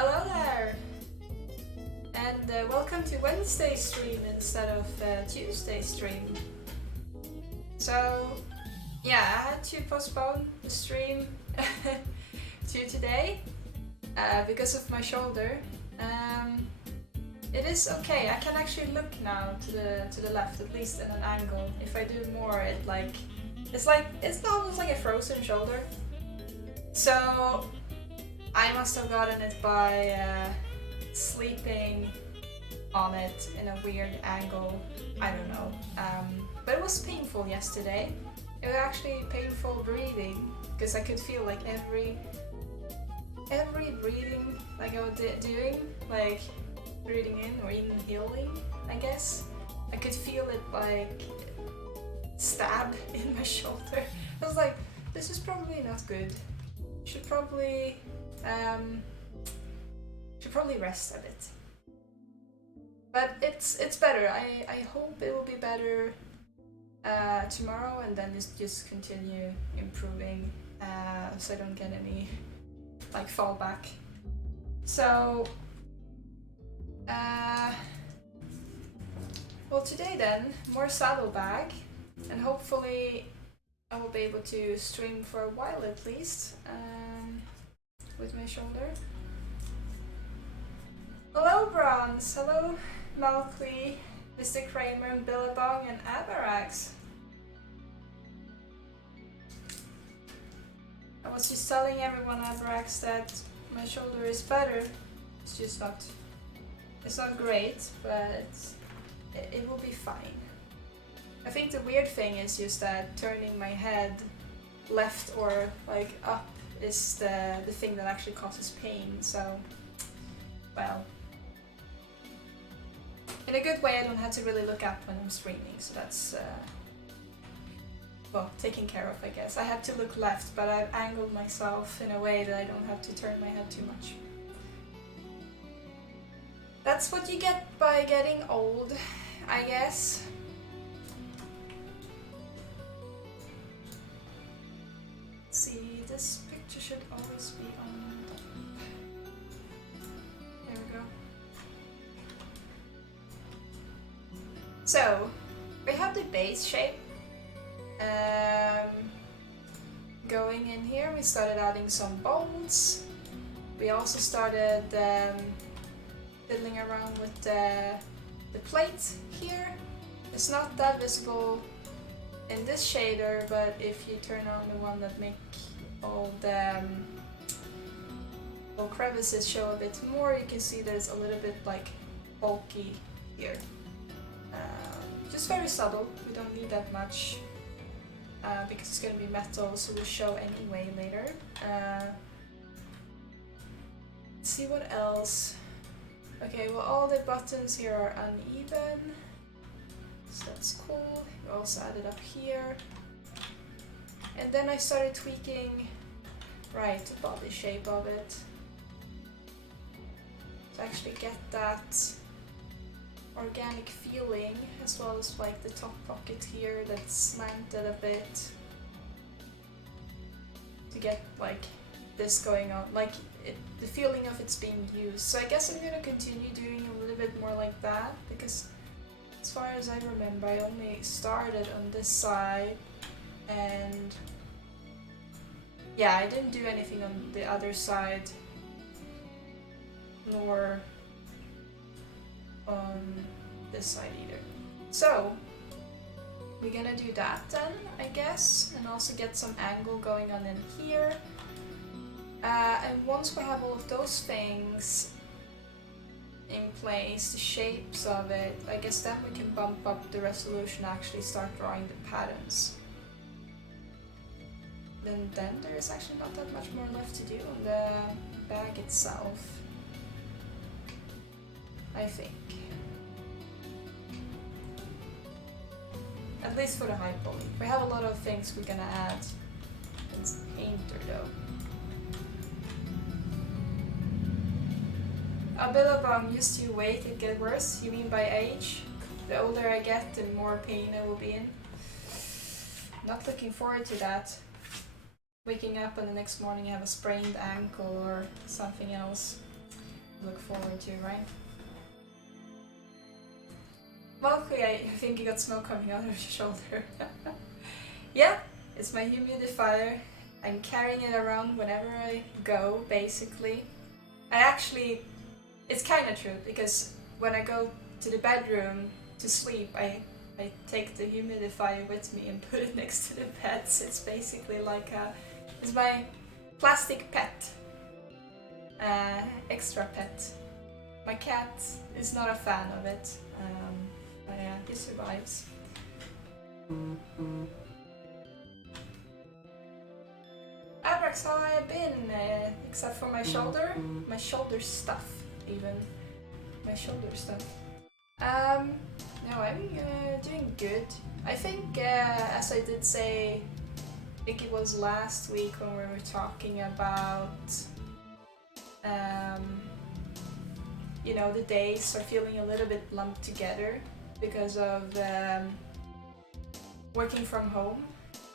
Hello there! And welcome to Wednesday stream instead of Tuesday stream. So, yeah, I had to postpone the stream to today because of my shoulder. It is okay, I can actually look now to the left, at least in an angle. If I do more, it's almost like a frozen shoulder. So I must have gotten it by sleeping on it in a weird angle. I don't know. But it was painful yesterday. It was actually painful breathing because I could feel like every breathing like I was doing, like breathing in or inhaling, I guess. I could feel it like stab in my shoulder. I was like, this is probably not good. Should probably rest a bit. But it's better. I hope it will be better tomorrow, and then just continue improving so I don't get any like fallback. So well, today then more Saddlebag, and hopefully I will be able to stream for a while at least with my shoulder. Hello Bronze, hello Malkly, Mr. Kramer, and Billabong, and Abarax. I was just telling everyone, Abarax, that my shoulder is better. It's just not, it's not great, but it will be fine. I think the weird thing is just that turning my head left or like up is the thing that actually causes pain, so, well. In a good way, I don't have to really look up when I'm streaming, so that's, well, taken care of, I guess. I have to look left, but I've angled myself in a way that I don't have to turn my head too much. That's what you get by getting old, I guess. Let's see, this picture should always be on top. There we go. So, we have the base shape going in here. We started adding some bolts. We also started fiddling around with the plate here. It's not that visible in this shader, but if you turn on the one that make all the crevices show a bit more, you can see that it's a little bit like bulky here. Just very subtle, we don't need that much because it's going to be metal, so we'll show anyway later. Let's see what else. Okay, well, all the buttons here are uneven, so that's cool. We also added up here. And then I started tweaking, right, the body shape of it to actually get that organic feeling, as well as like the top pocket here that's slanted a bit, to get like this going on, like the feeling of it's being used. So I guess I'm gonna continue doing a little bit more like that, because as far as I remember, I only started on this side, and yeah, I didn't do anything on the other side, nor on this side either. So we're gonna do that then, I guess, and also get some angle going on in here. And once we have all of those things in place, the shapes of it, I guess then we can bump up the resolution and actually start drawing the patterns. Then there is actually not that much more left to do on the bag itself, I think. At least for the high poly. We have a lot of things we're gonna add. It's painter though. Billabong, used to wait, it get worse. You mean by age? The older I get, the more pain I will be in. Not looking forward to that. Waking up and the next morning you have a sprained ankle or something else. look forward to, right? Mostly, I think you got smoke coming out of your shoulder. Yeah, it's my humidifier. I'm carrying it around whenever I go, basically. It's kind of true, because when I go to the bedroom to sleep, I take the humidifier with me and put it next to the bed. So it's basically like it's my plastic pet, extra pet. My cat is not a fan of it, but yeah, he survives. Abrax, how have I been? Except for my shoulder stuff, even. My shoulder stuff. No, I'm doing good. I think, as I did say, I think it was last week when we were talking about, you know, the days are feeling a little bit lumped together because of working from home.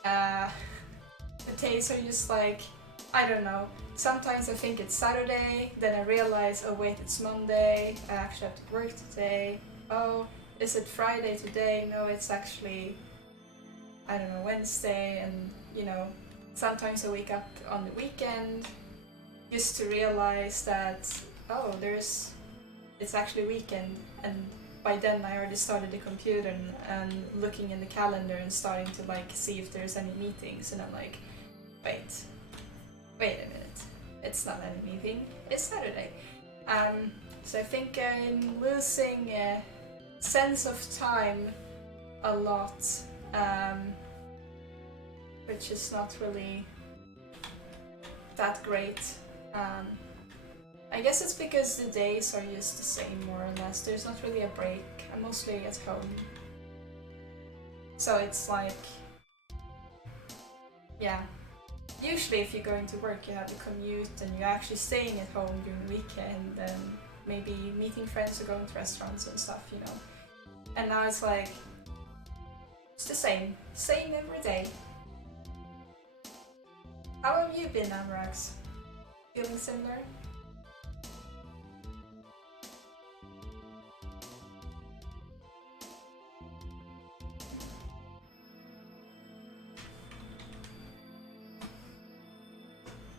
The days are just like, I don't know. Sometimes I think it's Saturday, then I realize, oh wait, it's Monday, I actually have to work today. Oh, is it Friday today? No, it's actually, I don't know, Wednesday. And, you know, sometimes I wake up on the weekend just to realize that, oh, it's actually weekend. And by then I already started the computer and looking in the calendar and starting to like see if there's any meetings. And I'm like, wait a minute. It's not any meeting, it's Saturday. So I think I'm losing a sense of time a lot, which is not really that great. I guess it's because the days are just the same, more or less. There's not really a break. I'm mostly at home. So it's like, yeah. Usually if you're going to work, you have to commute and you're actually staying at home during the weekend and maybe meeting friends or going to restaurants and stuff, you know. And now it's like, it's the same every day. How have you been, Amrax? Feeling similar?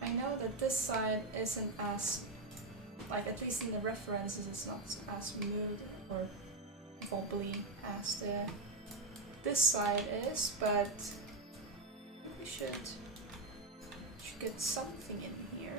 I know that this side isn't as, like, at least in the references, it's not as smooth or wobbly as this side is, but we should get something in here.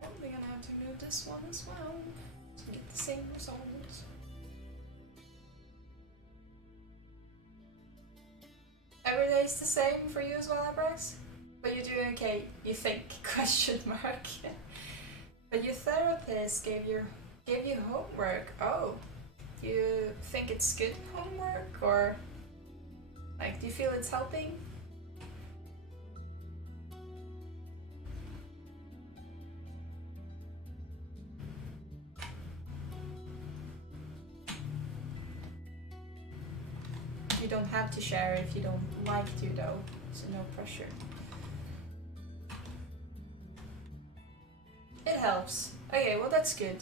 Probably gonna have to move this one as well to get the same results. Every day is the same for you as well, Abrax? But you're doing okay, you think, question mark. But your therapist gave you homework. Oh, do you think it's good homework, or like, do you feel it's helping? You don't have to share if you don't like to, though, so no pressure. It helps. Okay, well, that's good.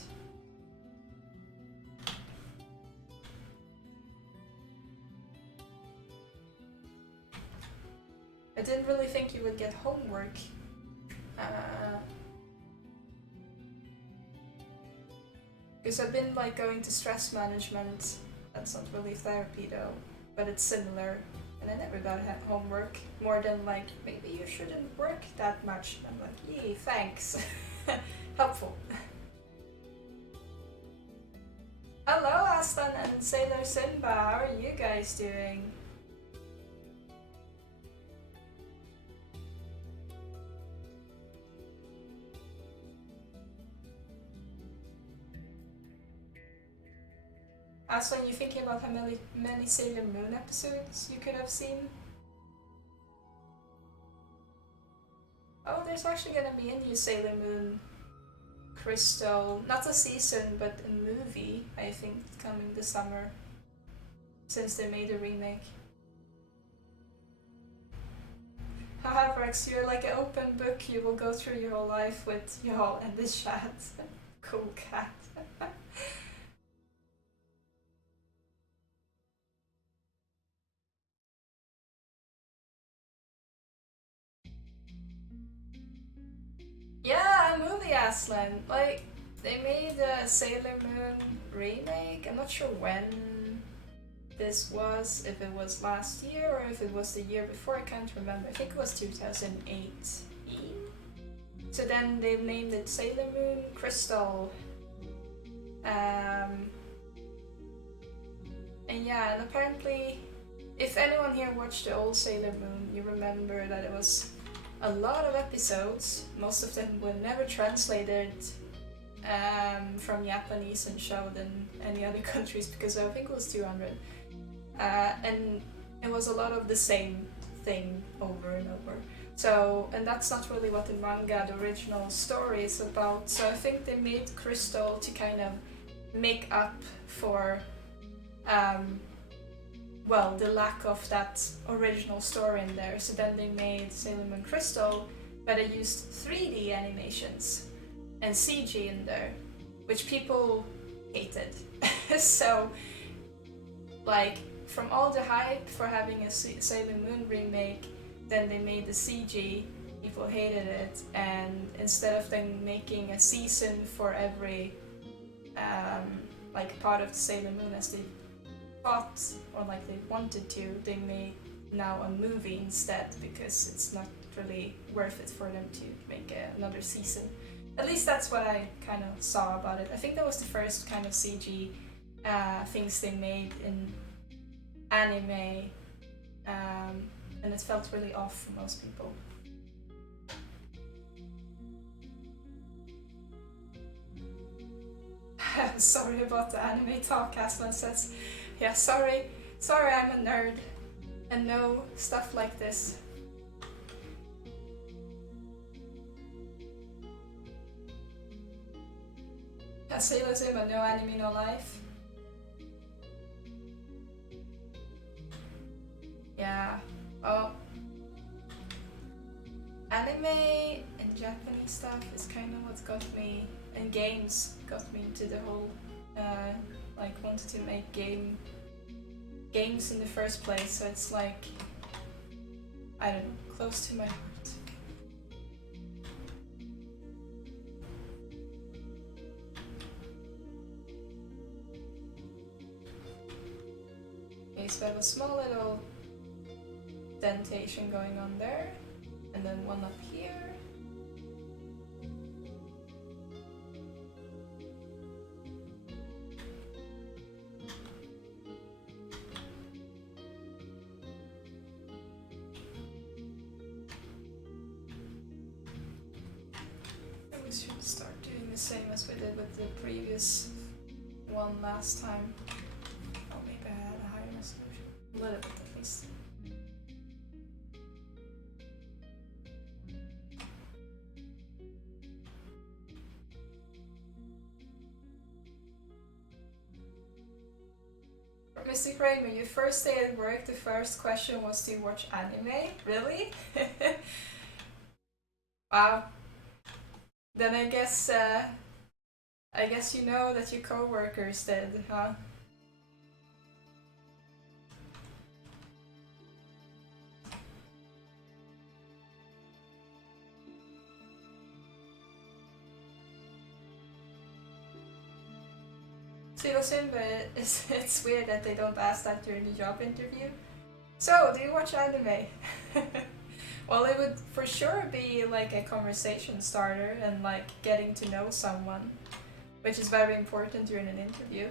I didn't really think you would get homework. Because I've been like going to stress management. That's not really therapy though, but it's similar. And I never got homework more than like, maybe you shouldn't work that much. And I'm like, yee, thanks. Helpful. and Sailor Simba, how are you guys doing? Aslan, you thinking about how many Sailor Moon episodes you could have seen? Oh, there's actually gonna be a new Sailor Moon Crystal, not a season, but a movie, I think, coming this summer, since they made a remake. Haha, Rex, you're like an open book, you will go through your whole life with y'all and this chat. Cool cat. Yeah, a movie, Aslan. Like, they made a Sailor Moon remake. I'm not sure when this was, if it was last year or if it was the year before, I can't remember. I think it was 2018. So then they named it Sailor Moon Crystal. And yeah, and apparently, if anyone here watched the old Sailor Moon, you remember that it was a lot of episodes. Most of them were never translated from Japanese and showed in any other countries because I think it was 200. And it was a lot of the same thing over and over. So, and that's not really what the manga, the original story, is about. So I think they made Crystal to kind of make up for well, the lack of that original story in there. So then they made Sailor Moon Crystal, but they used 3D animations and CG in there, which people hated. So, like, from all the hype for having a Sailor Moon remake, then they made the CG, people hated it, and instead of them making a season for every like part of the Sailor Moon as they thought or like they wanted to, they made now a movie instead because it's not really worth it for them to make another season. At least that's what I kind of saw about it. I think that was the first kind of CG things they made in anime, and it felt really off for most people. Sorry about the anime talk, Aslan says. Yeah, sorry, I'm a nerd and know stuff like this. Sailor Simba, no anime, no life. Yeah, well, anime and Japanese stuff is kind of what got me, and games got me into the whole, like, wanted to make games in the first place, so it's like, I don't know, close to my heart. Okay, so I have a small little dentation going on there, and then one up here. We should start doing the same as we did with the previous one last time. Oh, maybe I had a higher resolution. A little bit at least. Mr. Kramer, your first day at work, the first question was, do you watch anime? Really? Wow. Then I guess you know that your coworkers did, huh? Simba, it's weird that they don't ask that during the job interview. So, do you watch anime? Well, it would for sure be like a conversation starter and like getting to know someone, which is very important during an interview.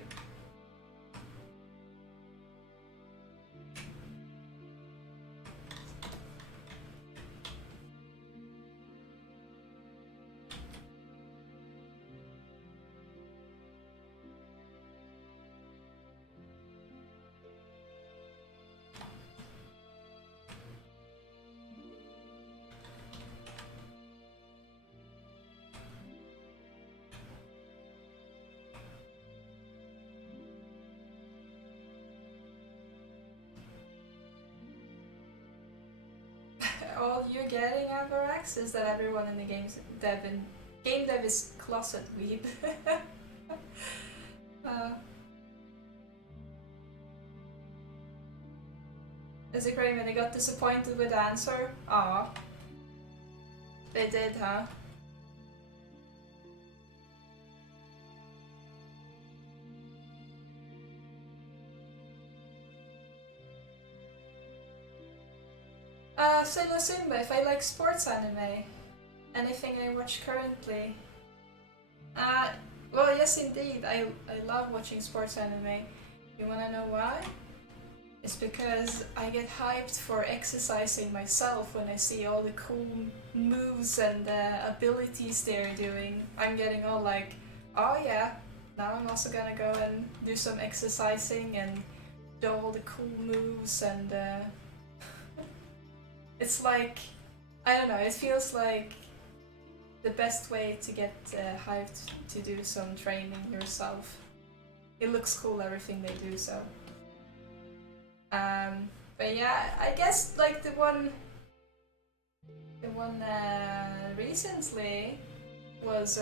all you're getting, Avarax, is that everyone in the game dev is closet weeb. Is it great when they got disappointed with the answer? Aw. They did, huh? Sailor Simba, if I like sports anime, anything I watch currently. Well, yes indeed, I love watching sports anime. You wanna know why? It's because I get hyped for exercising myself when I see all the cool moves and abilities they're doing. I'm getting all like, oh yeah, now I'm also gonna go and do some exercising and do all the cool moves and it's like, I don't know, it feels like the best way to get hyped to do some training yourself. It looks cool, everything they do, so. But yeah, I guess like the one recently was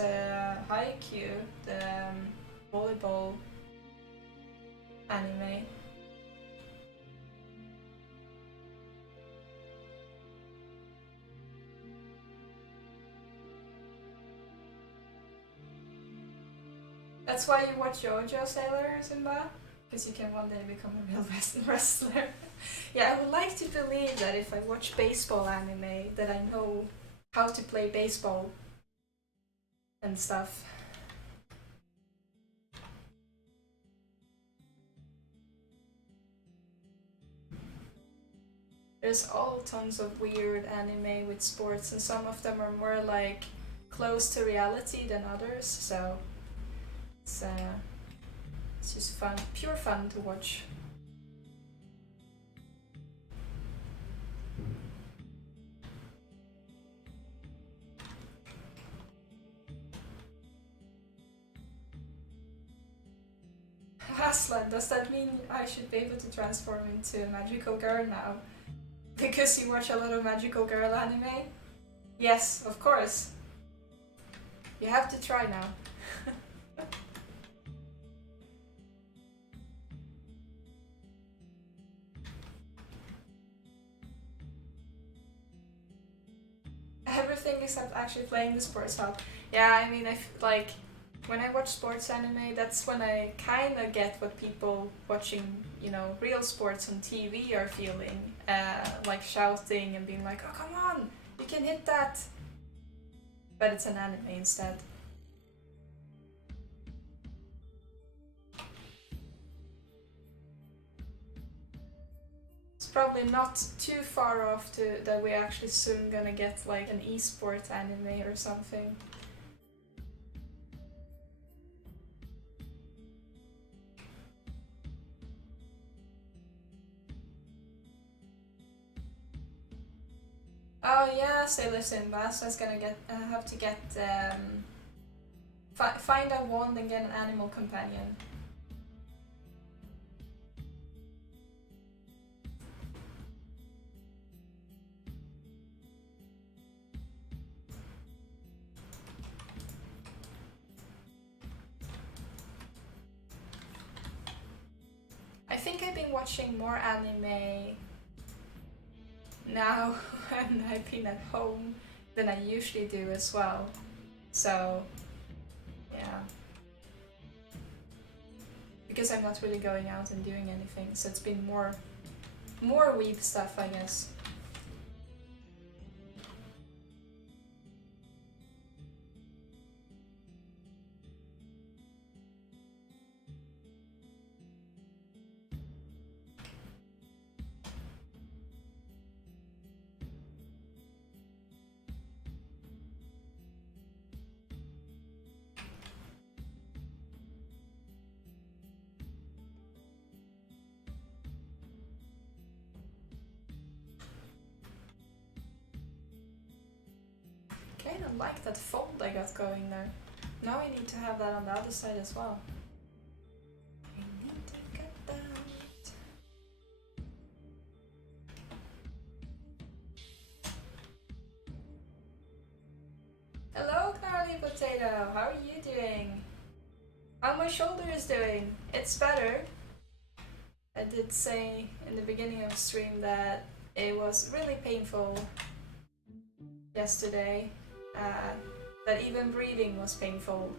Haikyuu, the volleyball anime. That's why you watch JoJo, Sailor Simba? Because you can one day become a real wrestler. Yeah, I would like to believe that if I watch baseball anime, that I know how to play baseball and stuff. There's all tons of weird anime with sports, and some of them are more like close to reality than others, so it's just fun, pure fun to watch. Aslan, does that mean I should be able to transform into a magical girl now? Because you watch a lot of magical girl anime? Yes, of course. You have to try now. Everything except actually playing the sports hub. Yeah, I mean, like when I watch sports anime, that's when I kind of get what people watching, you know, real sports on TV are feeling, like shouting and being like, "Oh, come on, you can hit that!" But it's an anime instead. It's probably not too far off that we're actually soon gonna get like an esport anime or something. Oh yeah, Sailor Simba. So it's gonna have to get find a wand and get an animal companion. I think I've been watching more anime now when I've been at home than I usually do as well. So, yeah. Because I'm not really going out and doing anything, so it's been more weeb stuff, I guess. Kind of like that fold I got going there. Now I need to have that on the other side as well. I need to get that. how are you doing? How my shoulder is doing? It's better. I did say in the beginning of the stream that it was really painful yesterday. That even breathing was painful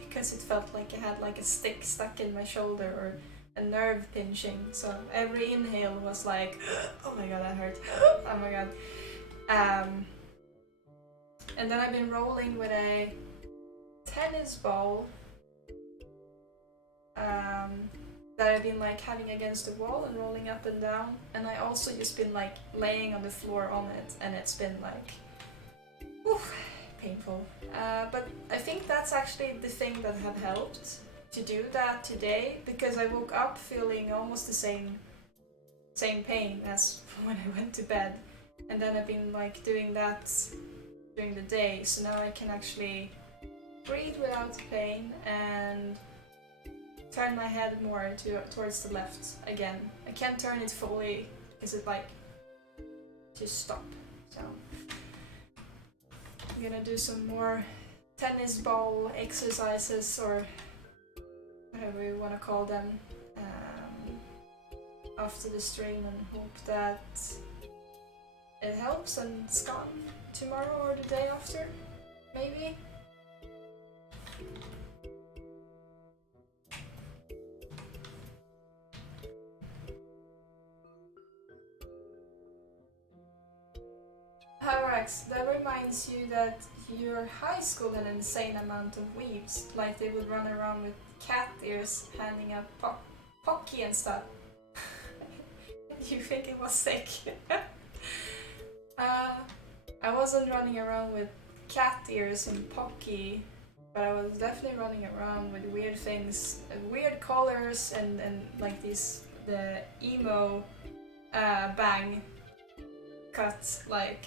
because it felt like I had like a stick stuck in my shoulder or a nerve pinching. So every inhale was like, oh my god, that hurt. Oh my god. And then I've been rolling with a tennis ball that I've been like having against the wall and rolling up and down. And I also just been like laying on the floor on it, and it's been like, oof, painful. But I think that's actually the thing that have helped to do that today, because I woke up feeling almost the same pain as when I went to bed, and then I've been like doing that during the day, so now I can actually breathe without pain and turn my head more towards the left again. I can't turn it fully because it like just stop. So I'm gonna do some more tennis ball exercises, or whatever you want to call them, after the stream, and hope that it helps and it's gone tomorrow or the day after, maybe. Rex, that reminds you that your high school had an insane amount of weebs, like they would run around with cat ears handing out Pocky and stuff. You think it was sick? I wasn't running around with cat ears and Pocky, but I was definitely running around with weird things, weird colors, and like the emo bang cut, like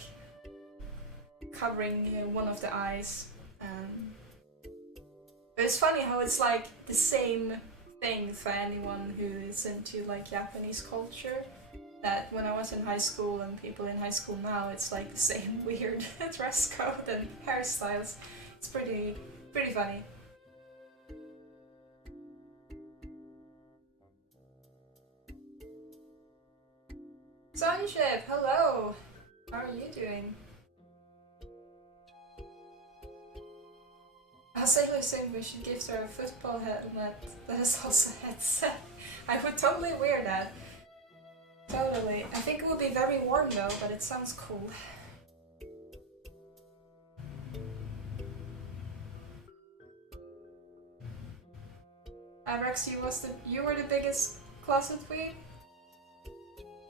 covering one of the eyes. But it's funny how it's like the same thing for anyone who is into like Japanese culture. That when I was in high school and people in high school now, it's like the same weird dress code and hairstyles. It's pretty funny. Sunship, hello! How are you doing? Sailor saying we should give her a football helmet that is also a headset. I would totally wear that. Totally. I think it would be very warm though, but it sounds cool. Rex, you were the biggest closet weeb?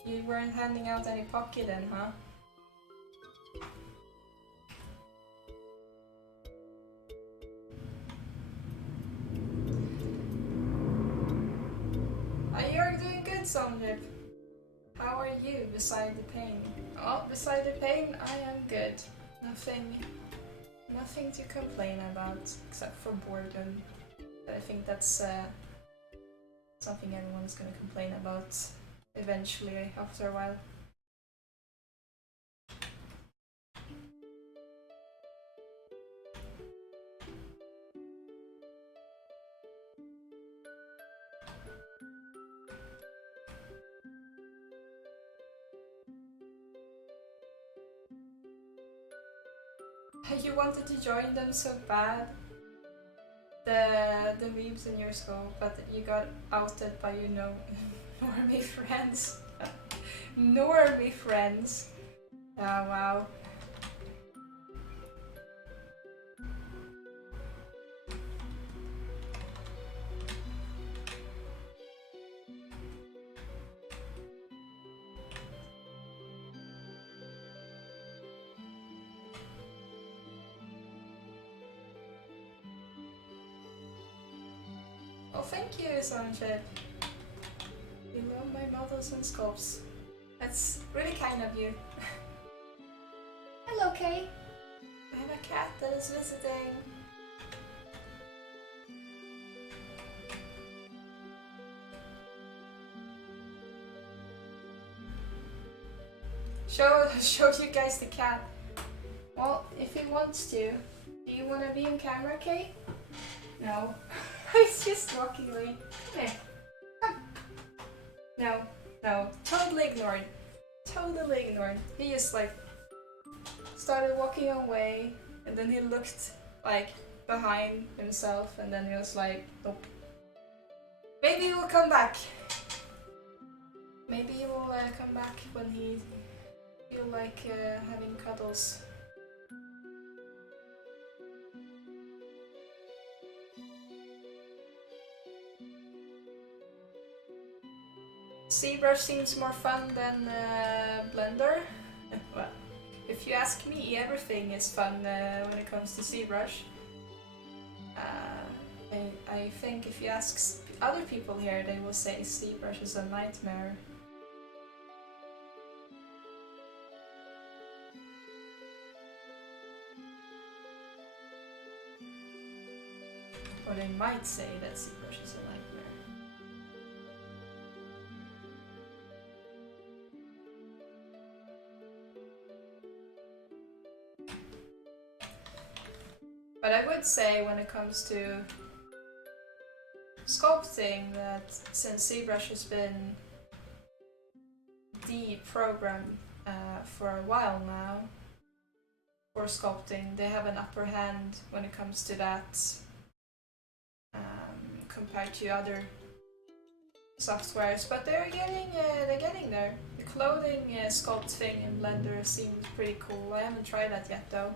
You weren't handing out any Pocky then, huh? You're doing good, Sonrip. How are you beside the pain? Oh, beside the pain, I am good. Nothing to complain about, except for boredom. But I think that's something everyone's gonna complain about eventually, after a while. You wanted to join them so bad, the weebs in your school, but you got outed by your normie friends. Normie friends. Oh wow. Well, thank you, Sunship. You love my models and sculpts. That's really kind of you. Hello, Kay. I have a cat that is visiting. Show you guys the cat. Well, if he wants to. Do you wanna be on camera, Kate? No. He's just walking away. Come here. Come. No, no. Totally ignored. Totally ignored. He just like started walking away, and then he looked like behind himself, and then he was like, nope. Maybe he will come back. Maybe he will come back when he feel like having cuddles. Zbrush seems more fun than Blender. Well, if you ask me, everything is fun when it comes to Zbrush. I think if you ask other people here, they will say Zbrush is a nightmare. Or they might say that Zbrush is a nightmare. But I would say when it comes to sculpting that since Zbrush has been the program for a while now for sculpting, they have an upper hand when it comes to that compared to other softwares. But they're getting there. The clothing sculpt thing in Blender seems pretty cool. I haven't tried that yet though.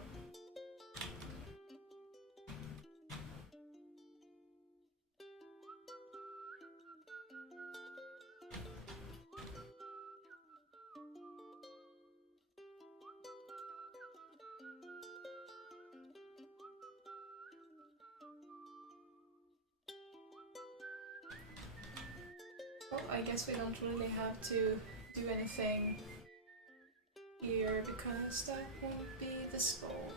Well, I guess we don't really have to do anything here because that won't be visible.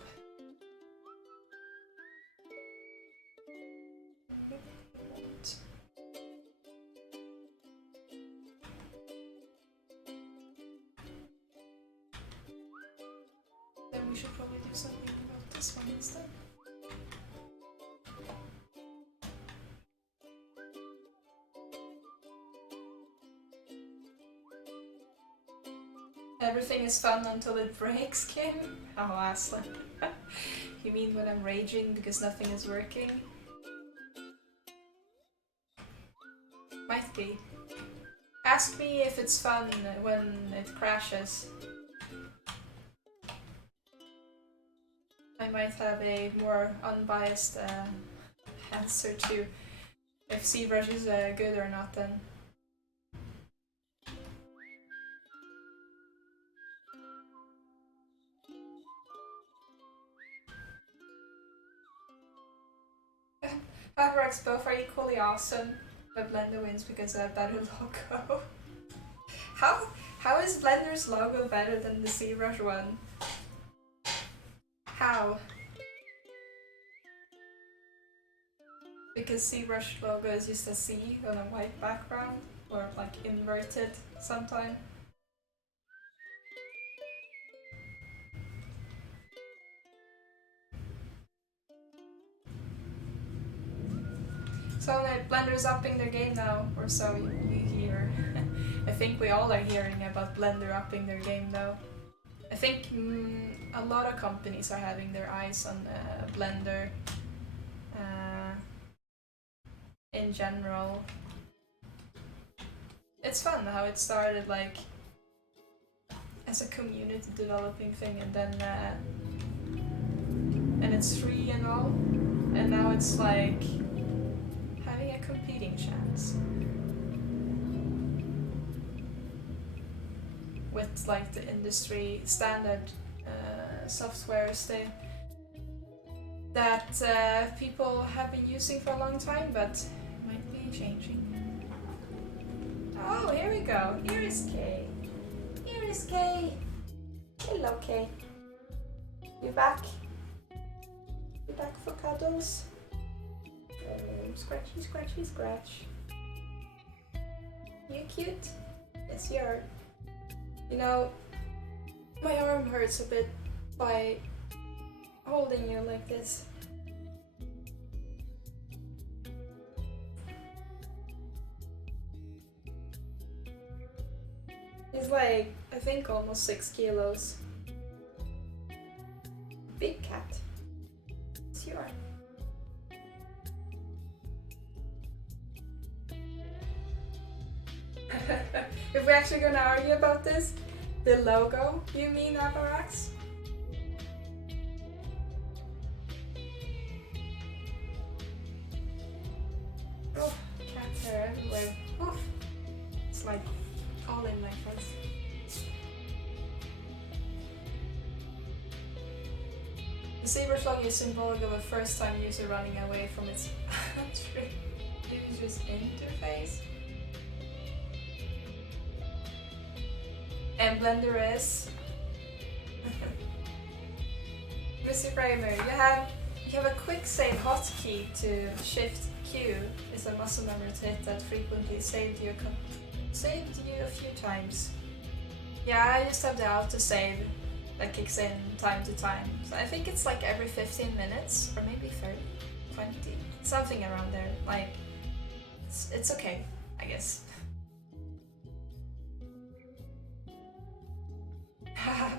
Nope, it won't. Then we should probably do something about this one instead. Everything is fun until it breaks, Kim? Oh, Aslan. You mean when I'm raging because nothing is working? Might be. Ask me if it's fun when it crashes. I might have a more unbiased answer to if Zbrush is good or not then. However, both are equally awesome, but Blender wins because I have better logo. How is Blender's logo better than the Zbrush one? How? Because Zbrush logo is just a C on a white background, or like inverted sometimes. So Blender is upping their game now, or so you hear. I think we all are hearing about Blender upping their game though. I think a lot of companies are having their eyes on Blender in general. It's fun how it started like as a community developing thing, and then and it's free and all, and now it's like having a competing chance with like the industry standard softwares that people have been using for a long time, but might be changing. Oh, here we go. Here is Kay. Here is Kay. Hello, Kay. You back? You back for cuddles? Scratchy, scratchy, scratch. You cute? Yes, you are. You know, my arm hurts a bit by holding you like this. He's like, I think almost 6 kilos. Big cat. Yes, you are. If we're actually gonna argue about this, the logo, you mean, Avarax? Oh, cat hair everywhere. Oof. It's like all in my face. The Zbrush logo is symbolic of a first-time user running away from its user's interface. And Blender is Mr. Kramer, you have a quick save hotkey to Shift Q. It's a muscle memory to hit that frequently saved you a few times. Yeah, I just have the autosave that kicks in time to time. So I think it's like every 15 minutes or maybe 30, 20, something around there. Like it's okay, I guess.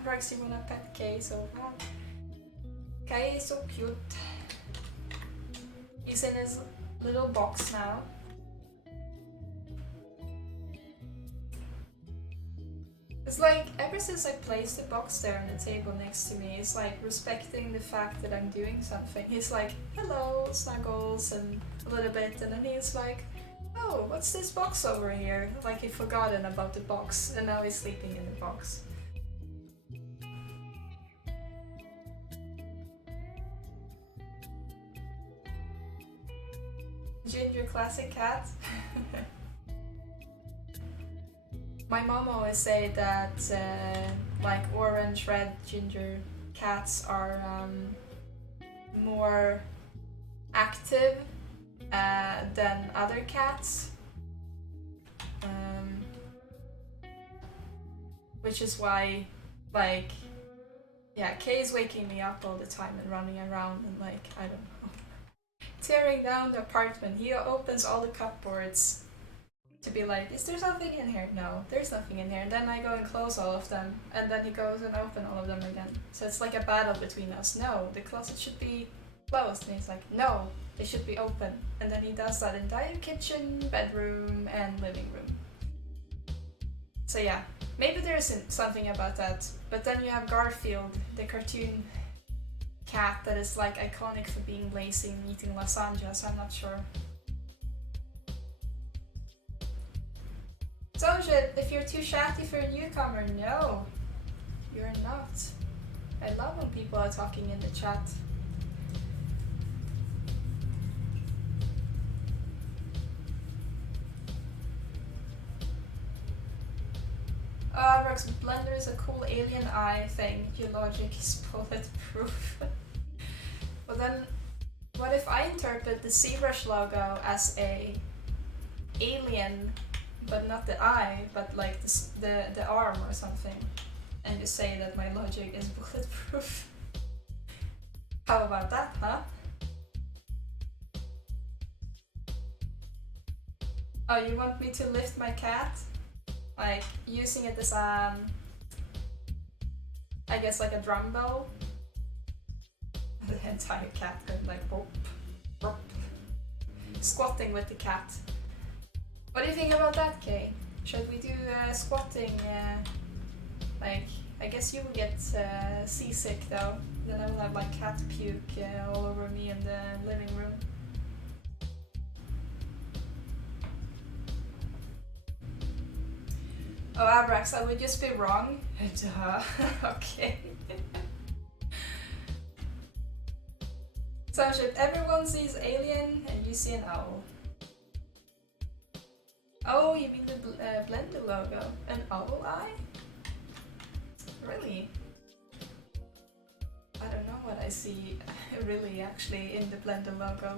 Brax, you wanna pet Kay so bad. Kay is so cute. He's in his little box now. It's like, ever since I placed the box there on the table next to me, it's like respecting the fact that I'm doing something. He's like, hello, snuggles, and a little bit, and then he's like, oh, what's this box over here? Like he'd forgotten about the box, and now he's sleeping in the box. Ginger classic cat. My mom always say that like orange, red, ginger cats are more active than other cats, which is why, like, yeah, Kay is waking me up all the time and running around and like, I don't know, tearing down the apartment. He opens all the cupboards to be like, is there something in here? No, there's nothing in here. And then I go and close all of them, and then he goes and open all of them again. So it's like a battle between us. No, the closet should be closed. And he's like, no, they should be open. And then he does that entire kitchen, bedroom, and living room. So yeah, maybe there isn't something about that. But then you have Garfield, the cartoon cat that is like iconic for being lazy and eating lasagna, so I'm not sure. Sonja, if you're too chatty for a newcomer, no, you're not. I love when people are talking in the chat. Rex, Blender is a cool alien eye thing. Your logic is bulletproof. Well then, what if I interpret the Zbrush logo as a alien, but not the eye, but like the arm or something, and just say that my logic is bulletproof? How about that, huh? Oh, you want me to lift my cat? Like, using it as I guess like a drum bell? The entire cat going like, whoop, whoop. Squatting with the cat. What do you think about that, Kay? Should we do squatting? Like, I guess you will get seasick though. Then I will have like cat puke all over me in the living room. Oh, Abrax, I would just be wrong. Duh. Okay. So if everyone sees alien and you see an owl. Oh, you mean the Blender logo? An owl eye? Really? I don't know what I see really actually in the Blender logo.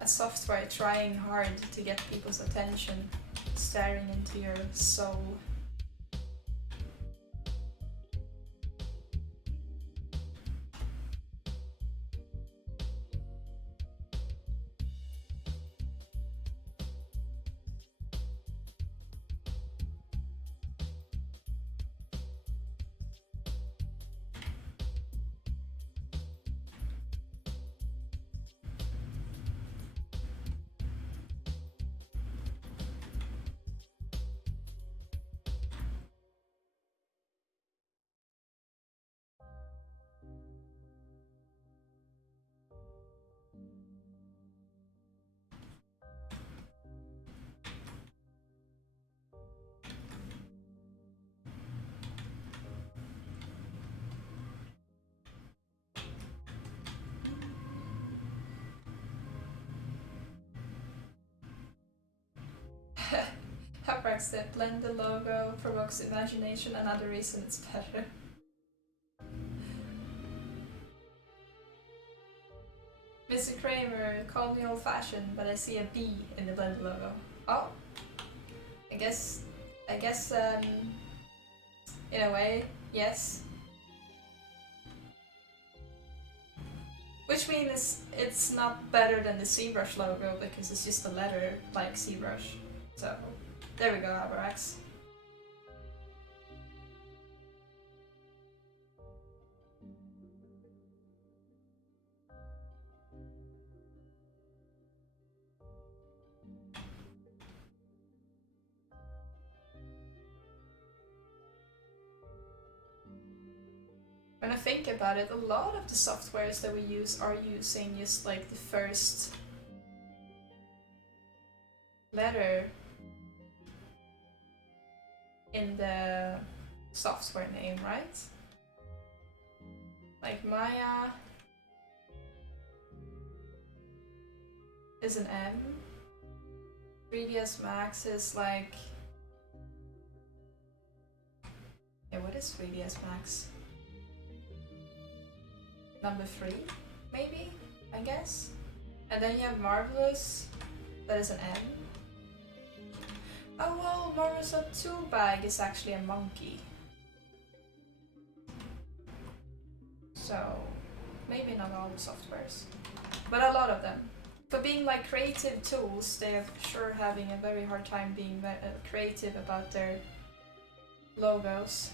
A software trying hard to get people's attention, staring into your soul. Habrax that blend the logo provokes imagination, another reason it's better. Mr. Kramer, call me old-fashioned, but I see a B in the blend logo. Oh, I guess, in a way, yes. Which means it's not better than the Zbrush logo because it's just a letter like Zbrush. So, there we go, Abrax. When I think about it, a lot of the softwares that we use are using just like the first letter in the software name, right? Like Maya is an M. 3ds Max is like... Yeah, what is 3ds Max? Number 3, maybe? I guess? And then you have Marvelous, that is an M. Oh well, Marmoset Toolbag is actually a monkey. So, maybe not all the softwares, but a lot of them. For being like creative tools, they're sure having a very hard time being creative about their logos.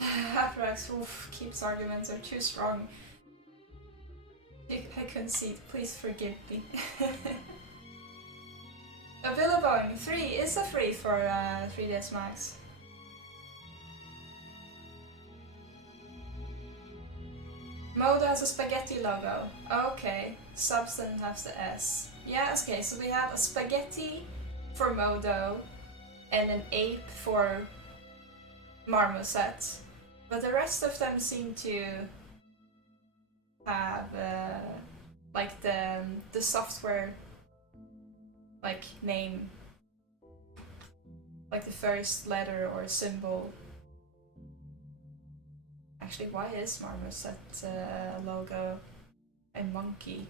Hathrax keeps arguments are too strong. I concede, please forgive me. A Billabong 3 is a free for 3ds Max. Mode has a spaghetti logo. Okay, Substance has the S. Yeah, okay, so we have a spaghetti for Modo and an ape for Marmoset. But the rest of them seem to have like the software like name, like the first letter or symbol. Actually, why is Marmoset logo a monkey?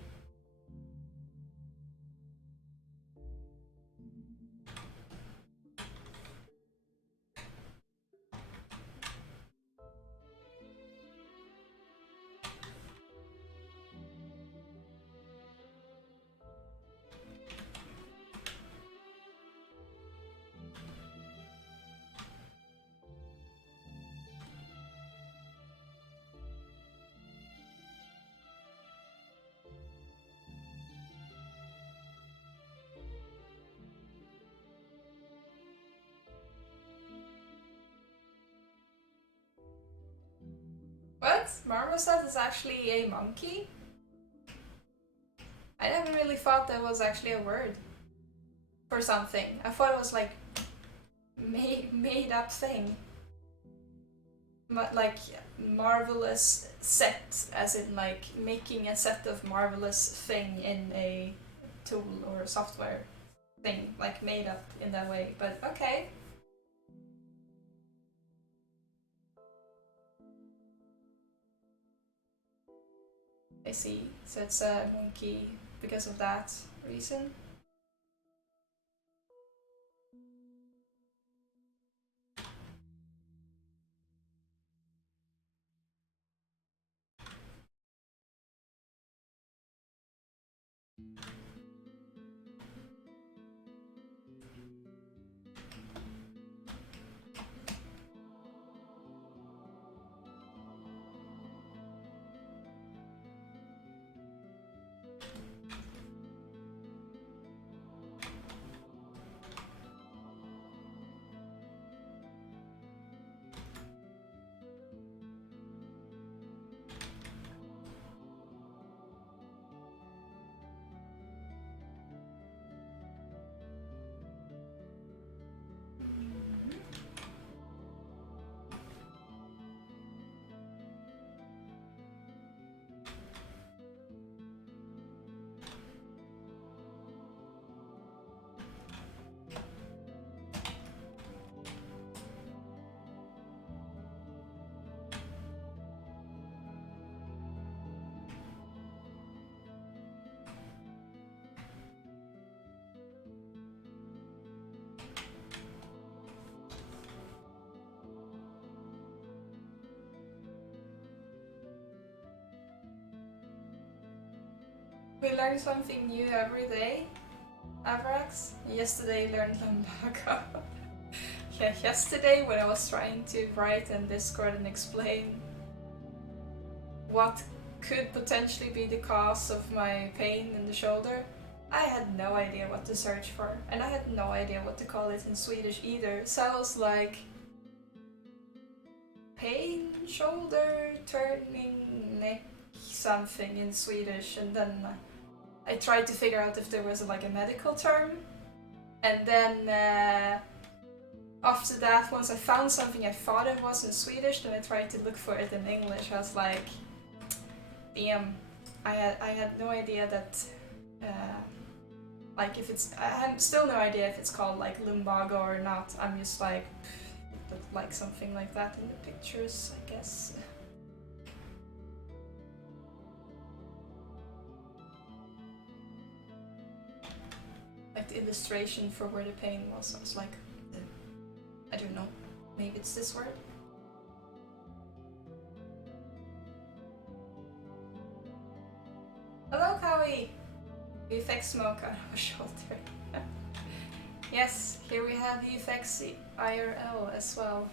What? Marmoset is actually a monkey? I never really thought that was actually a word for something. I thought it was like made up thing. But like marvelous set, as in like making a set of marvelous thing in a tool or software thing, like made up in that way. But okay. I see. So it's a monkey because of that reason. We learn something new every day, Avrax. Yesterday learned Lumbago. Yeah, yesterday when I was trying to write in Discord and explain what could potentially be the cause of my pain in the shoulder, I had no idea what to search for, and I had no idea what to call it in Swedish either. So I was like, pain, shoulder, turning, neck, something in Swedish, and then I tried to figure out if there was like a medical term, and then after that, once I found something I thought it was in Swedish, then I tried to look for it in English. I was like, damn, I had no idea that, like if it's, I have still no idea if it's called like lumbago or not. I'm just like, it looked like something like that in the pictures, I guess. Like the illustration for where the pain was, I was like, I don't know, maybe it's this word? Hello, Kawi! The effects smoke out of a shoulder. Yes, here we have the effects IRL as well.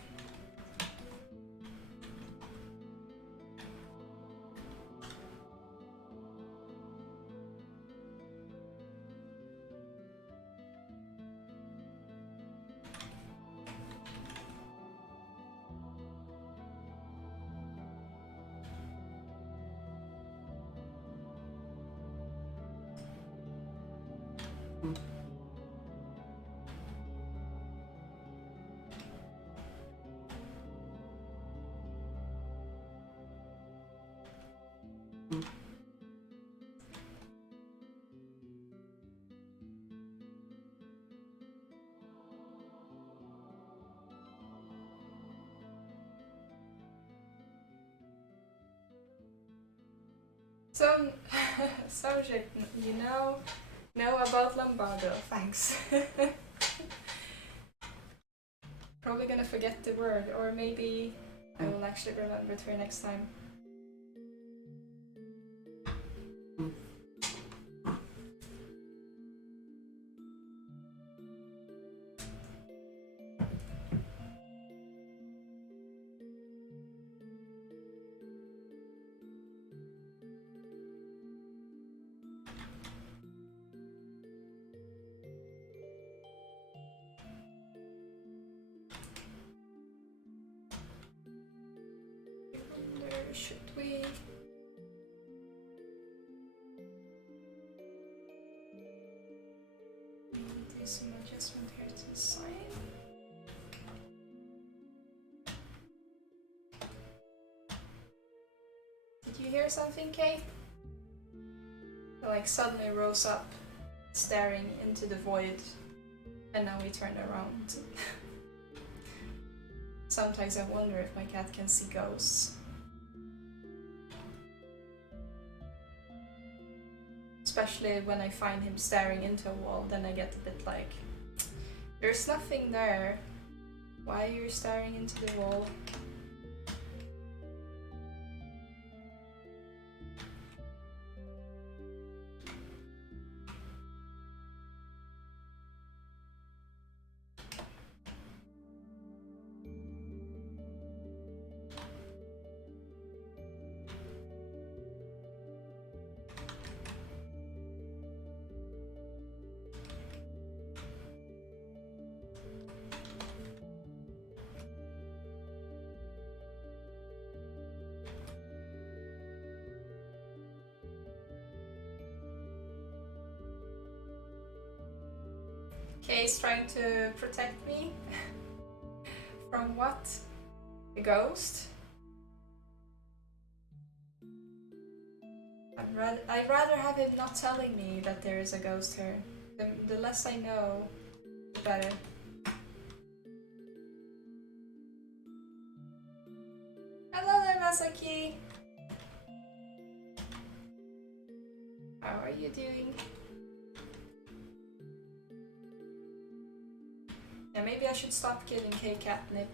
So, subject, you know about lumbago, thanks. Probably gonna forget the word, or maybe I will actually remember it for next time. Should we? Do some adjustment here to the side. Did you hear something, Kay? I like suddenly rose up, staring into the void, and now we turned around. Sometimes I wonder if my cat can see ghosts. Especially when I find him staring into a wall, then I get a bit like, there's nothing there. Why are you staring into the wall? Kay's trying to protect me. From what? A ghost? I'd rather have him not telling me that there is a ghost here. The less I know, the better. Hello there, Masaki! How are you doing? Yeah, maybe I should stop giving Kay catnip.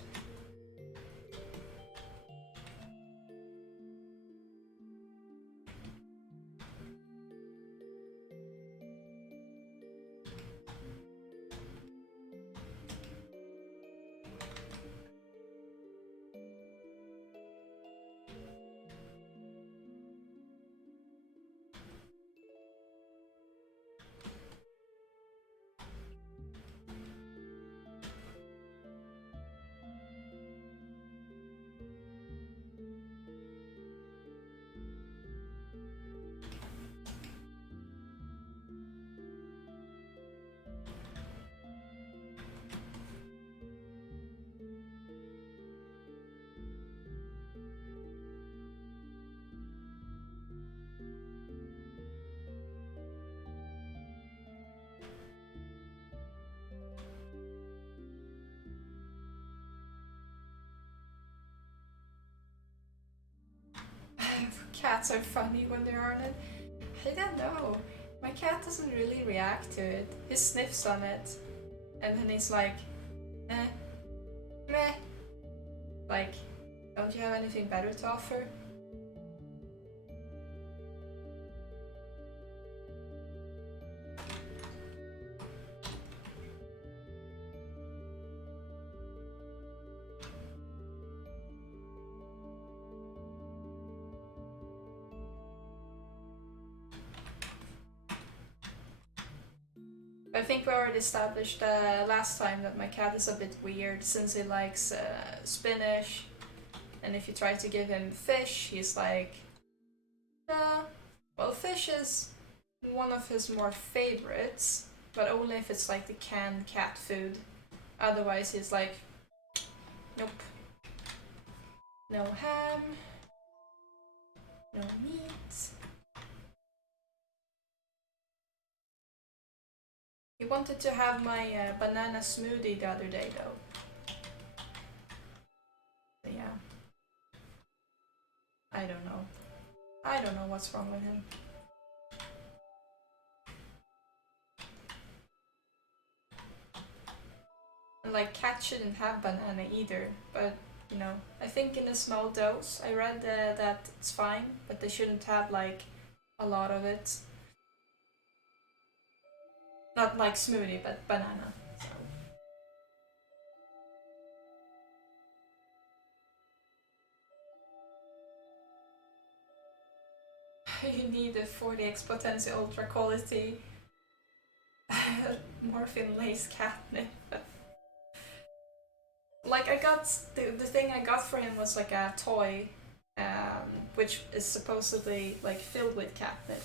cats are funny when they're on it. I don't know. My cat doesn't really react to it. He sniffs on it, and then he's like, meh. Like, don't you have anything better to offer? I think we already established last time that my cat is a bit weird since he likes spinach, and if you try to give him fish, he's like, well, fish is one of his more favorites, but only if it's like the canned cat food. Otherwise, he's like, nope. No ham, no meat. He wanted to have my banana smoothie the other day though. So yeah. I don't know. I don't know what's wrong with him. And like cats shouldn't have banana either, but you know, I think in a small dose. I read that it's fine, but they shouldn't have like a lot of it. Not like smoothie, but banana. So. You need a 40x potency ultra quality morphine lace catnip. Like I got the thing I got for him was like a toy, which is supposedly like filled with catnip.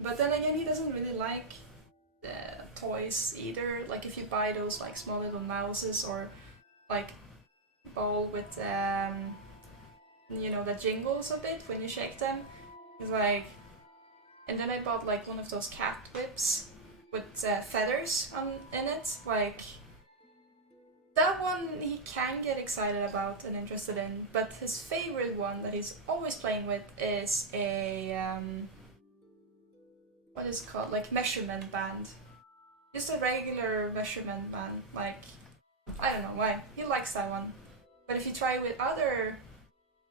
But then again, he doesn't really like toys either. Like if you buy those like small little mouses or like ball with you know, that jingles a bit when you shake them. It's like, and then I bought like one of those cat whips with feathers in it. Like that one he can get excited about and interested in, but his favorite one that he's always playing with is a what is it called? Like measurement band. Just a regular measurement band. Like I don't know why he likes that one, but if you try with other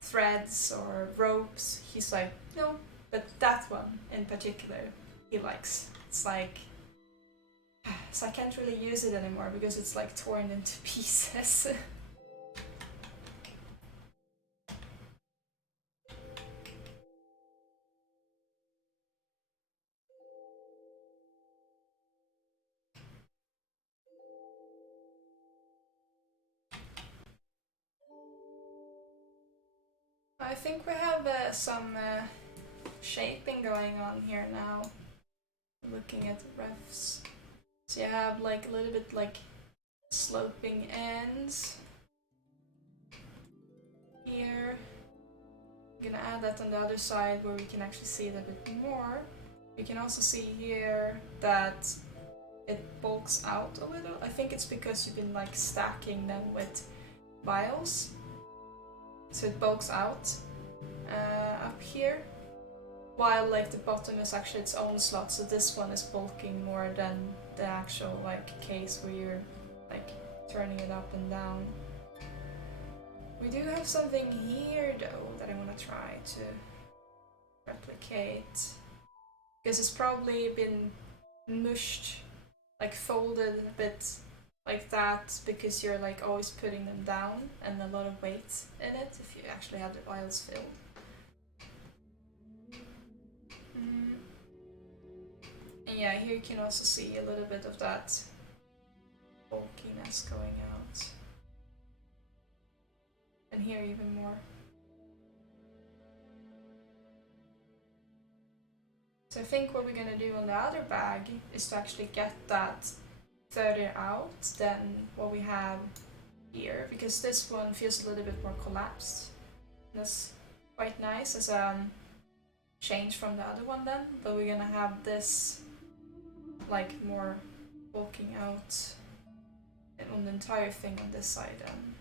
threads or ropes, he's like no. But that one in particular, he likes. It's like, so I can't really use it anymore because it's like torn into pieces. I think we have some shaping going on here now. Looking at the refs. So you have like a little bit like sloping ends here. I'm gonna add that on the other side where we can actually see it a bit more. We can also see here that it bulks out a little. I think it's because you've been like stacking them with vials. So it bulks out up here. While like the bottom is actually its own slot, so this one is bulking more than the actual like case where you're like turning it up and down. We do have something here though that I want to try to replicate, because it's probably been mushed, like folded a bit like that, because you're like always putting them down and a lot of weight in it if you actually have the vials filled. And yeah, here you can also see a little bit of that bulkiness going out. And here even more. So I think what we're gonna do on the other bag is to actually get that further out than what we have here, because this one feels a little bit more collapsed. And that's quite nice as a change from the other one then, but we're gonna have this like more bulking out on the entire thing on this side then.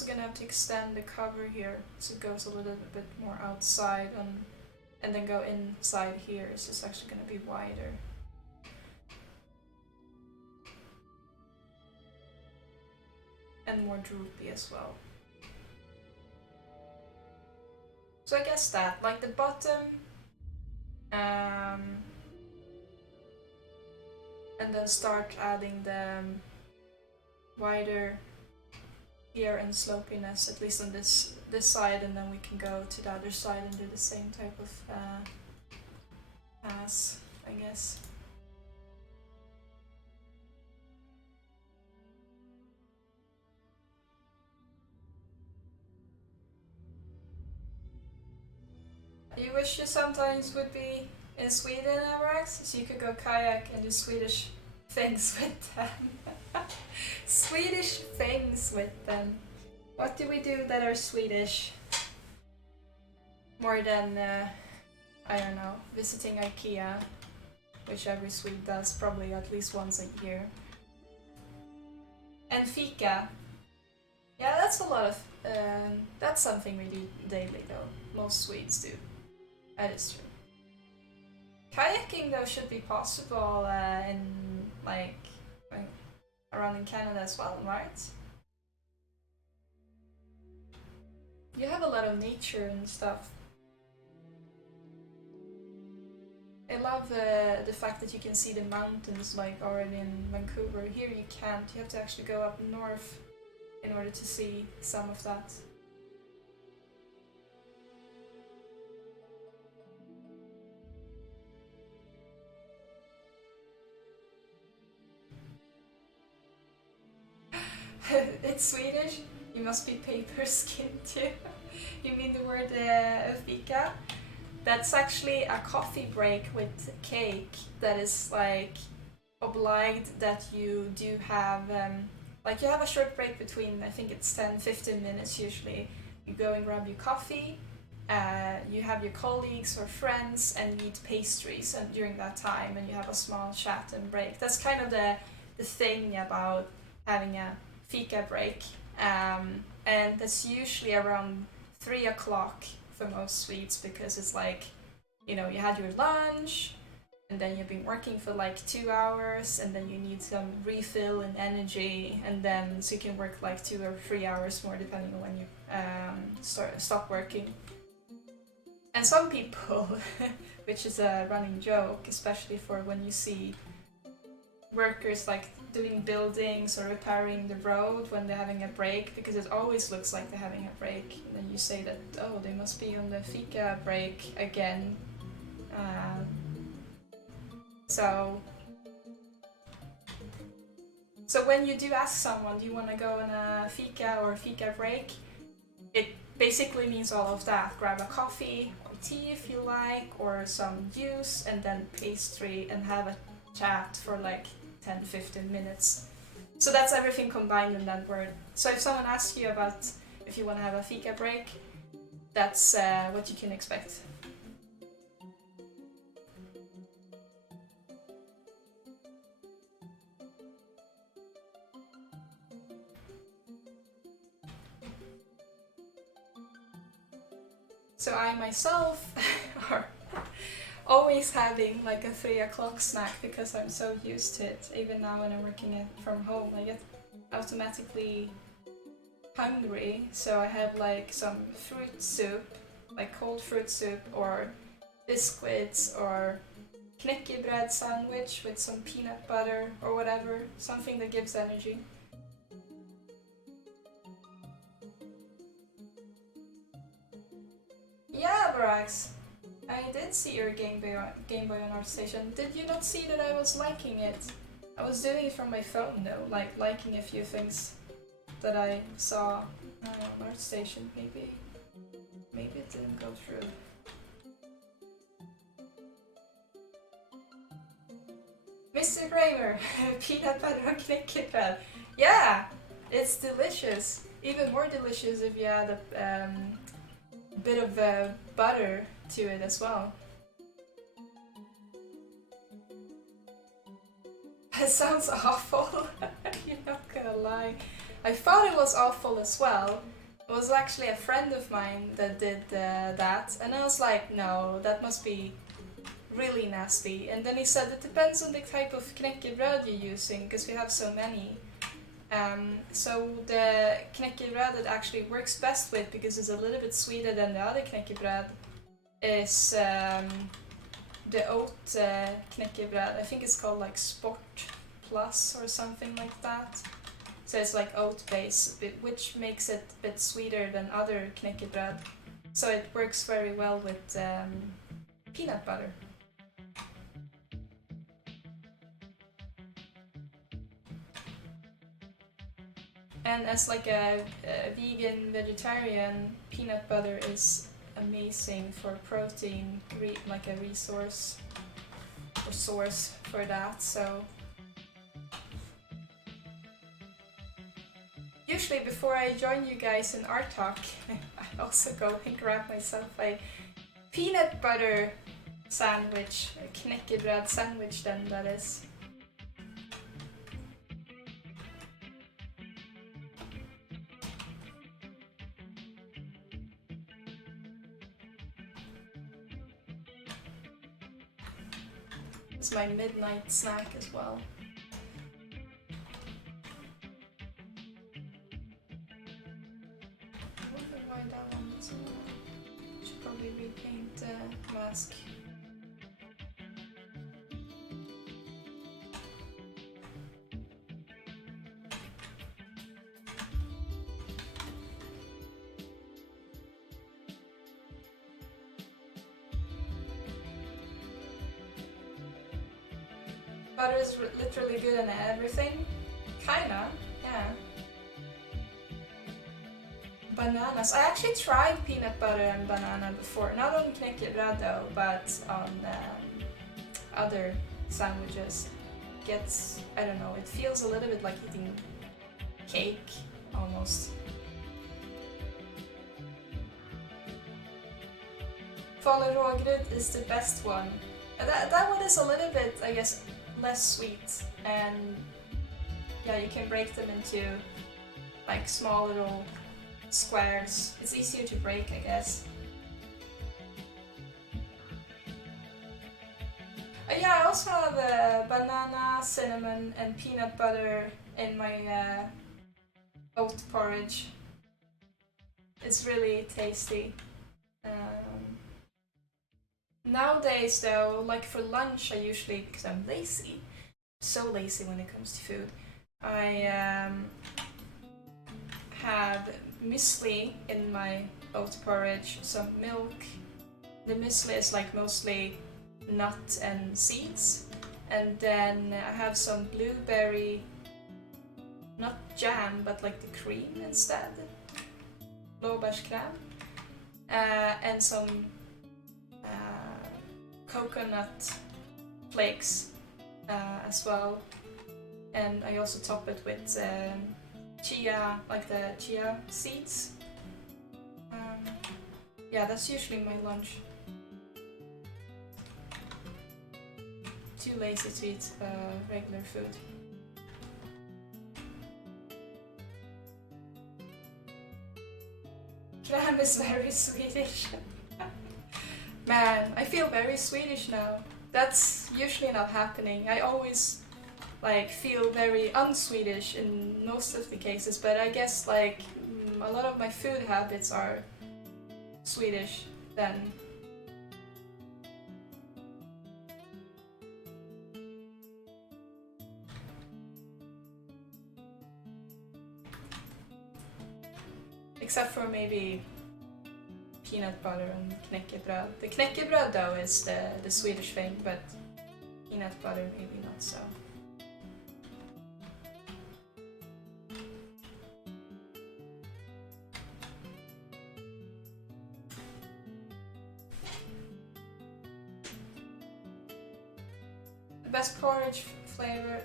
also gonna have to extend the cover here so it goes a little bit more outside and then go inside here, so it's actually gonna be wider. And more droopy as well. So I guess that, like the bottom, and then start adding the wider here and slopiness, at least on this side, and then we can go to the other side and do the same type of pass, I guess. You wish you sometimes would be in Sweden, Avrax, so you could go kayak and do Swedish things with them. Swedish things with them. What do we do that are Swedish? More than, I don't know, visiting IKEA, which every Swede does probably at least once a year. And fika. Yeah, that's a lot of, that's something we do daily though. Most Swedes do. That is true. Kayaking though should be possible in like around in Canada as well, right? You have a lot of nature and stuff. I love the fact that you can see the mountains like already in Vancouver. Here you can't. You have to actually go up north in order to see some of that. It's Swedish? You must be paper skinned too. You mean the word fika? That's actually a coffee break with cake that is like obliged that you do have, like you have a short break between, I think it's 10-15 minutes usually. You go and grab your coffee, you have your colleagues or friends and eat pastries and during that time, and you have a small chat and break. That's kind of the thing about having a fika break, and that's usually around 3 o'clock for most Swedes, because it's like, you know, you had your lunch and then you've been working for like 2 hours and then you need some refill and energy, and then so you can work like 2 or 3 hours more depending on when you stop working. And some people, which is a running joke, especially for when you see workers like doing buildings or repairing the road when they're having a break, because it always looks like they're having a break, and then you say that, oh, they must be on the fika break again. So when you do ask someone, do you want to go on a fika or fika break, it basically means all of that. Grab a coffee or tea if you like, or some juice, and then pastry, and have a chat for like 10-15 minutes. So that's everything combined in that word. So if someone asks you about if you want to have a fika break, that's what you can expect. So I myself are always having like a 3 o'clock snack because I'm so used to it. Even now when I'm working from home, I get automatically hungry. So I have like some fruit soup, like cold fruit soup, or biscuits, or knäckebröd sandwich with some peanut butter or whatever, something that gives energy. Yeah, Barax. I did see your Game Boy on ArtStation. Did you not see that I was liking it? I was doing it from my phone though, like liking a few things that I saw on ArtStation. Maybe it didn't go through. Mr. Kramer, peanut butter and knäckebröd. Yeah, it's delicious. Even more delicious if you add a bit of butter to it as well. It sounds awful. You're not gonna lie. I thought it was awful as well. It was actually a friend of mine that did that, and I was like, no, that must be really nasty. And then he said it depends on the type of knäckebröd you're using, because we have so many. So the knäckebröd that actually works best with, because it's a little bit sweeter than the other knäckebröd, is the oat knäckebröd. I think it's called like Sport Plus or something like that. So it's like oat base, which makes it a bit sweeter than other knäckebröd. So it works very well with peanut butter. And as like a vegan vegetarian, peanut butter is amazing for protein, like a resource or source for that. So usually before I join you guys in Art Talk, I also go and grab myself a peanut butter sandwich, a knäckebröd sandwich then that is. It's my midnight snack as well. I wonder why that one doesn't work. Should probably repaint the mask. Butter is literally good in everything. Kinda, yeah. Bananas. I actually tried peanut butter and banana before. Not on knäckebröd though, but on other sandwiches. Gets, I don't know, it feels a little bit like eating cake, almost. Falu rågryt is the best one. That one is a little bit, I guess, less sweet, and yeah, you can break them into like small little squares. It's easier to break, I guess. Yeah, I also have banana, cinnamon, and peanut butter in my oat porridge. It's really tasty. Nowadays though, like for lunch I usually, because I'm lazy, so lazy when it comes to food, I have muesli in my oat porridge, some milk. The muesli is like mostly nut and seeds, and then I have some blueberry, not jam, but like the cream instead, blåbärskräm, and some coconut flakes as well, and I also top it with chia, like the chia seeds. Yeah, that's usually my lunch. Too lazy to eat regular food. Crème is very Swedish. Man, I feel very Swedish now. That's usually not happening. I always like feel very un-Swedish in most of the cases, but I guess like a lot of my food habits are Swedish then. Except for maybe peanut butter and knäckebröd. The knäckebröd though is the Swedish thing, but peanut butter maybe not so. The best porridge flavor.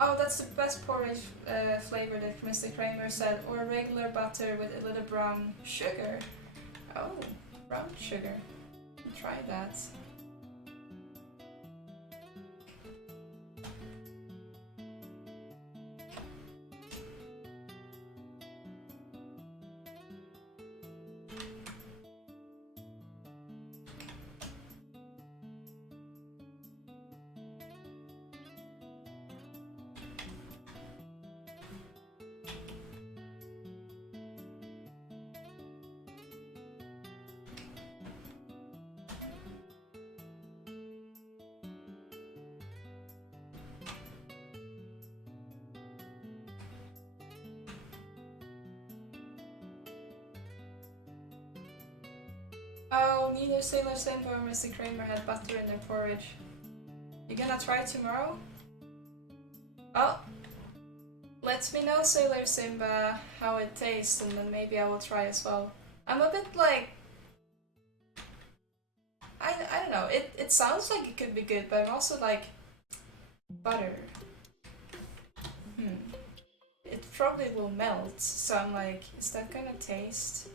Oh, that's the best porridge flavor that Mr. Kramer said, or regular butter with a little brown sugar. Oh, brown sugar. Try that. Oh, neither Sailor Simba or Mr. Kramer had butter in their porridge. You gonna try tomorrow? Oh, let me know, Sailor Simba, how it tastes, and then maybe I will try as well. I'm a bit like... I don't know, it sounds like it could be good, but I'm also like... Butter. It probably will melt, so I'm like, is that gonna taste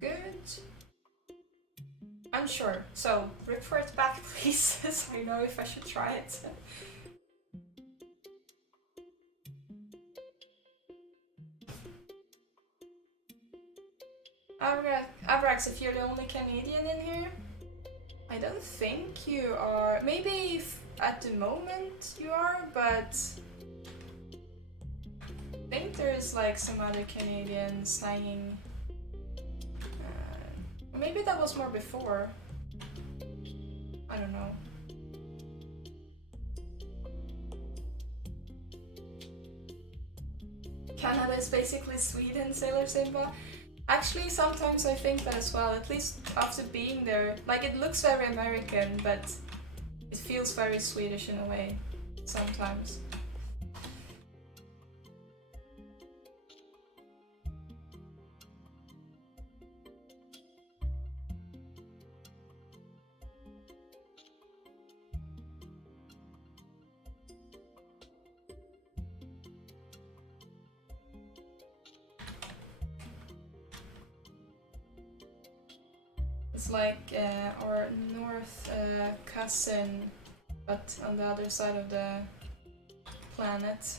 good? Unsure. So, report back please, so I know if I should try it. Abrax, if you're the only Canadian in here, I don't think you are. Maybe at the moment you are, but I think there's like some other Canadians hanging. Maybe that was more before. I don't know. Canada is basically Sweden, Sailor Simba. Actually, sometimes I think that as well, at least after being there. Like, it looks very American, but it feels very Swedish in a way, sometimes. It's like our north cousin, but on the other side of the planet.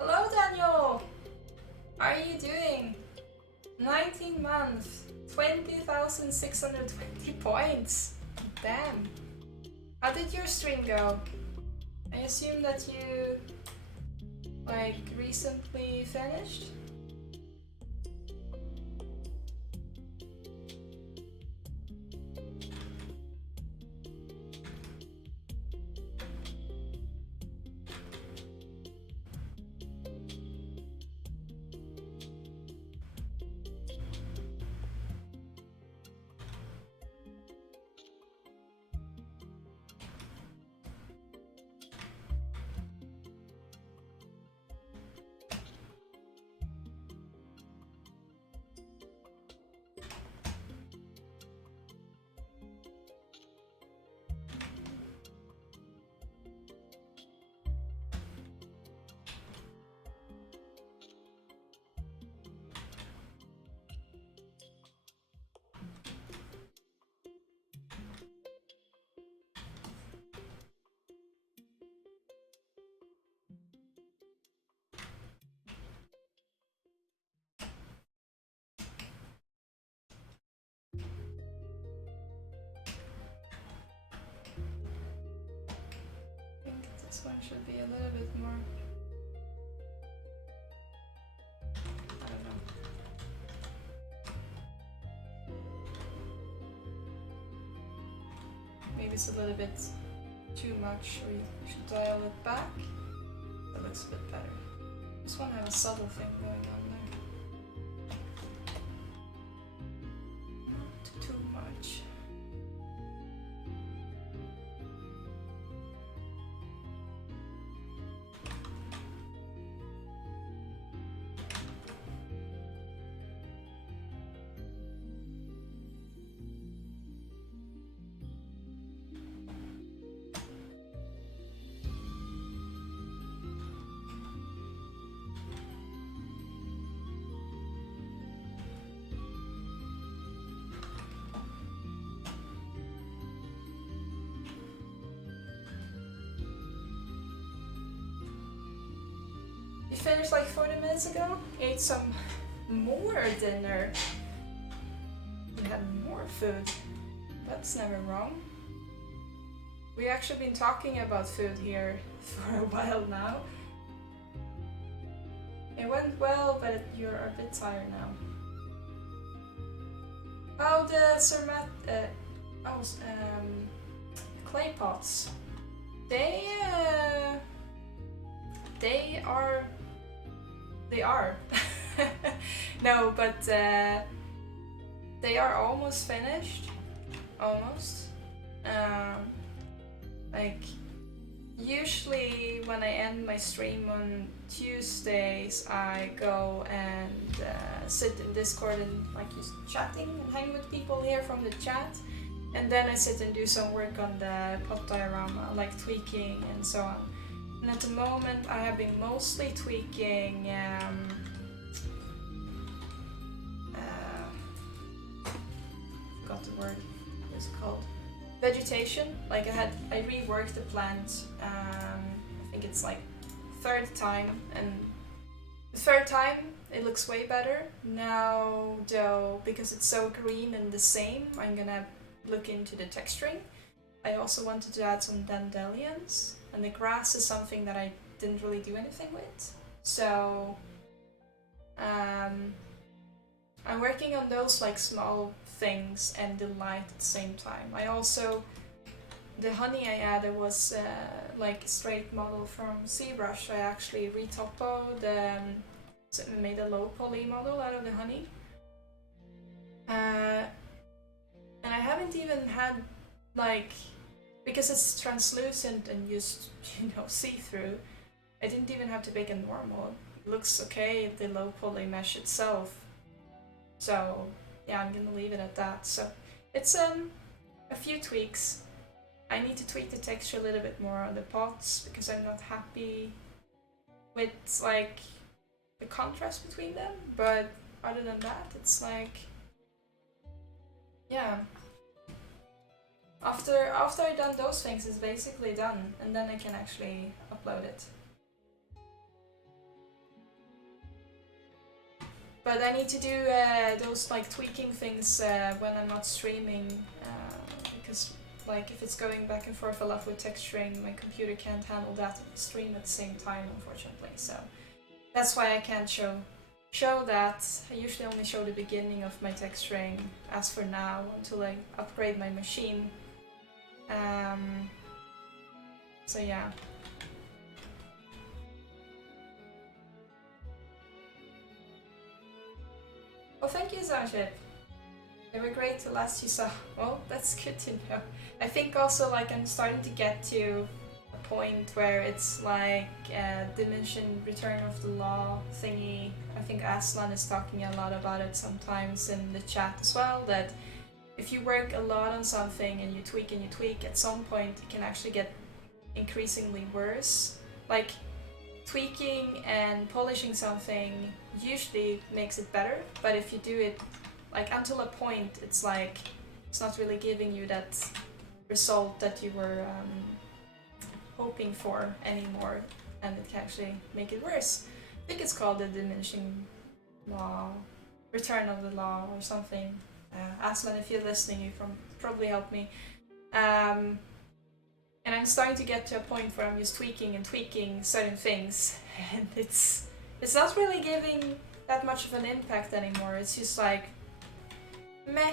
Hello, Daniel! How are you doing? 19 months, 20,620 points. Damn. How did your stream go? I assume that you, like, recently finished? This one should be a little bit more... I don't know. Maybe it's a little bit too much, or you should dial it back. That looks a bit better. This one has a subtle thing going on there. Not too much. You finished like 40 minutes ago? You ate some more dinner. You had more food. That's never wrong. We've actually been talking about food here for a while now. It went well, but you're a bit tired now. Oh, the clay pots. They are. No, but they are almost finished. Almost. Like, usually when I end my stream on Tuesdays, I go and sit in Discord and like just chatting and hang with people here from the chat. And then I sit and do some work on the pot diorama, like tweaking and so on. And at the moment I have been mostly tweaking forgot the word, what's it called? Vegetation. Like I reworked the plant, I think it's like third time, and the third time it looks way better. Now though, because it's so green and the same, I'm gonna look into the texturing. I also wanted to add some dandelions, and the grass is something that I didn't really do anything with. So I'm working on those like small things and the light at the same time. I also, the honey I added was like a straight model from Zbrush. I actually retopoed, so I made a lowpoly model out of the honey. And I haven't even had like, because it's translucent and just, you know, see-through, I didn't even have to make a normal. It looks okay, the low-poly mesh itself. So yeah, I'm gonna leave it at that. So it's a few tweaks. I need to tweak the texture a little bit more on the pots because I'm not happy with like the contrast between them. But other than that, it's like, yeah. After I've done those things, it's basically done, and then I can actually upload it. But I need to do those like tweaking things when I'm not streaming, because like if it's going back and forth a lot with texturing, my computer can't handle that stream at the same time, unfortunately. So that's why I can't show that. I usually only show the beginning of my texturing as for now until I upgrade my machine. So yeah. Well, thank you, Zanjit. They were great the last you saw. Well, that's good to know. I think also like I'm starting to get to a point where it's like dimension return of the law thingy. I think Aslan is talking a lot about it sometimes in the chat as well, that if you work a lot on something and you tweak, at some point it can actually get increasingly worse. Like tweaking and polishing something usually makes it better, but if you do it like until a point, it's like it's not really giving you that result that you were hoping for anymore, and it can actually make it worse. I think it's called the diminishing law, return of the law or something. Aslan, if you're listening, you can probably help me. And I'm starting to get to a point where I'm just tweaking certain things, and it's not really giving that much of an impact anymore. It's just like meh.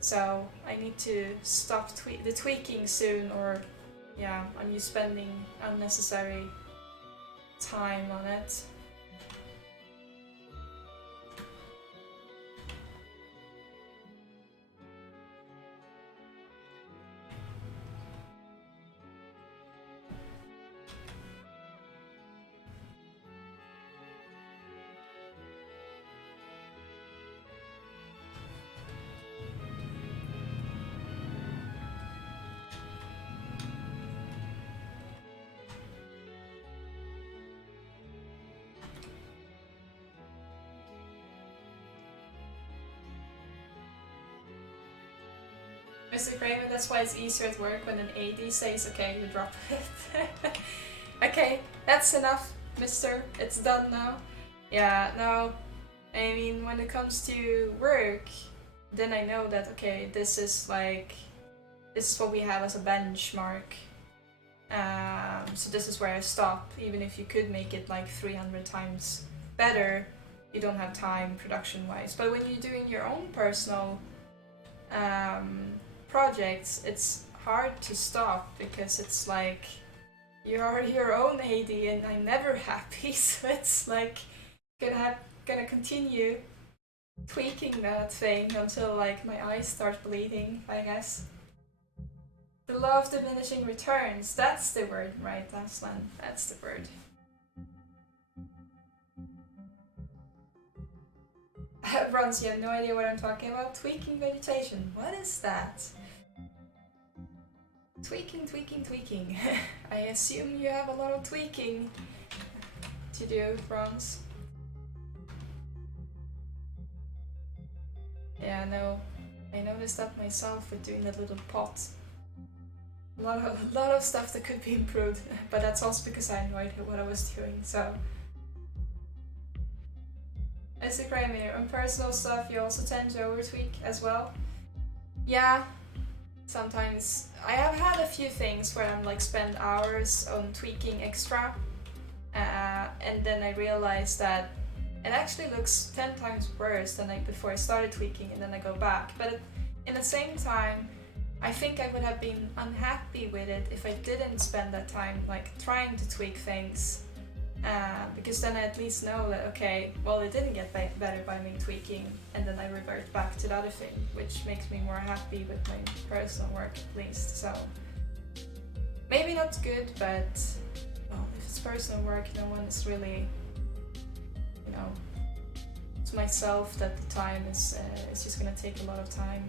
So I need to stop the tweaking soon, or yeah, I'm just spending unnecessary time on it. Mr. Kramer, that's why it's easier at work when an AD says, okay, you drop it. Okay, that's enough, mister. It's done now. Yeah, no, I mean, when it comes to work, then I know that, okay, this is like this is what we have as a benchmark. So this is where I stop. Even if you could make it like 300 times better, you don't have time production-wise. But when you're doing your own personal projects, it's hard to stop because it's like you are your own AD and I'm never happy. So it's like gonna continue tweaking that thing until like my eyes start bleeding, I guess. The law of diminishing returns, that's the word, right, Aslan? That's the word. Bronze, you have no idea what I'm talking about? Tweaking vegetation, what is that? Tweaking, tweaking, tweaking. I assume you have a lot of tweaking to do, Bronze. Yeah, no, I noticed that myself with doing that little pot. A lot of stuff that could be improved, but that's also because I enjoyed what I was doing, so. It's a great mirror. On personal stuff, you also tend to overtweak as well. Yeah, sometimes. I have had a few things where I'm like spend hours on tweaking extra, and then I realize that it actually looks 10 times worse than like before I started tweaking, and then I go back. But in the same time, I think I would have been unhappy with it if I didn't spend that time like trying to tweak things, because then I at least know that, okay, well, it didn't get better by me tweaking, and then I revert back to the other thing, which makes me more happy with my personal work at least. So maybe not good, but well, if it's personal work, no one is really, you know, to myself that the time is just gonna take a lot of time.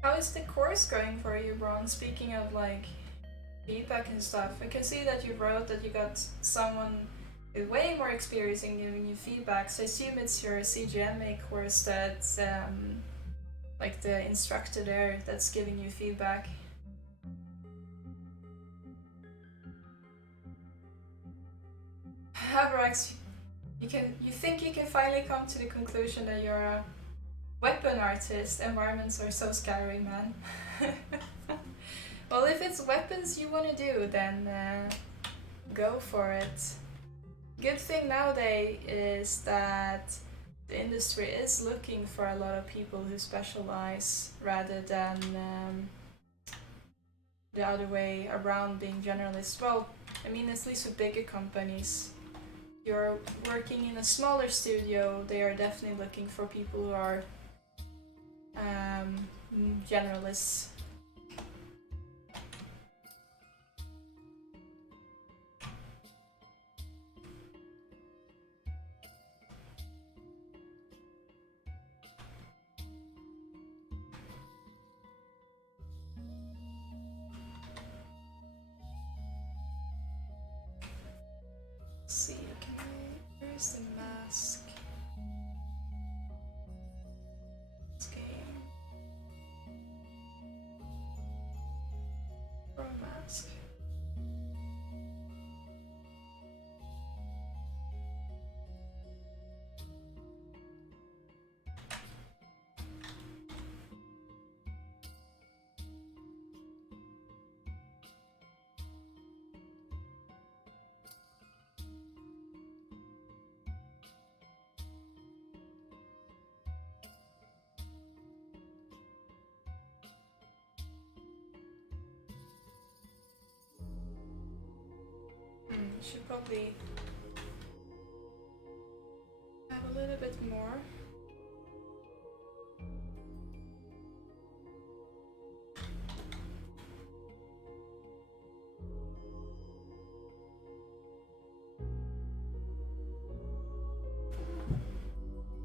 How is the course going for you, Ron? Speaking of like feedback and stuff, I can see that you wrote that you got someone with way more experience in giving you feedback. So I assume it's your CGMA course that's like the instructor there that's giving you feedback. Havrax, you think you can finally come to the conclusion that you're a weapon artist. Environments are so scary, man. Well, if it's weapons you want to do, then go for it. Good thing nowadays is that the industry is looking for a lot of people who specialize rather than the other way around, being generalists. Well, I mean, at least with bigger companies, you're working in a smaller studio, they are definitely looking for people who are generalists. Let's see, where's the mask? This game. Pro mask. Should probably have a little bit more.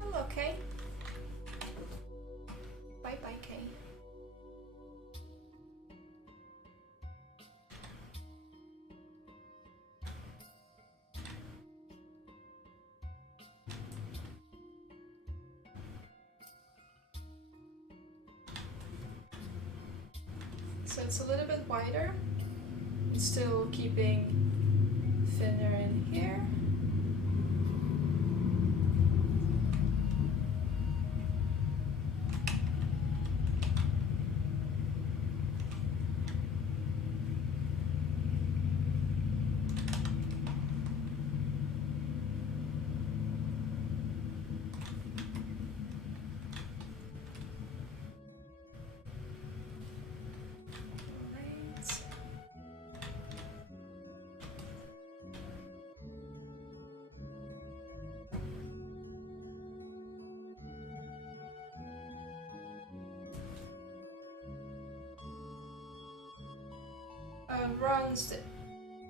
Hello, Kay. Bye bye, Kay. So it's a little bit wider, still keeping thinner in here.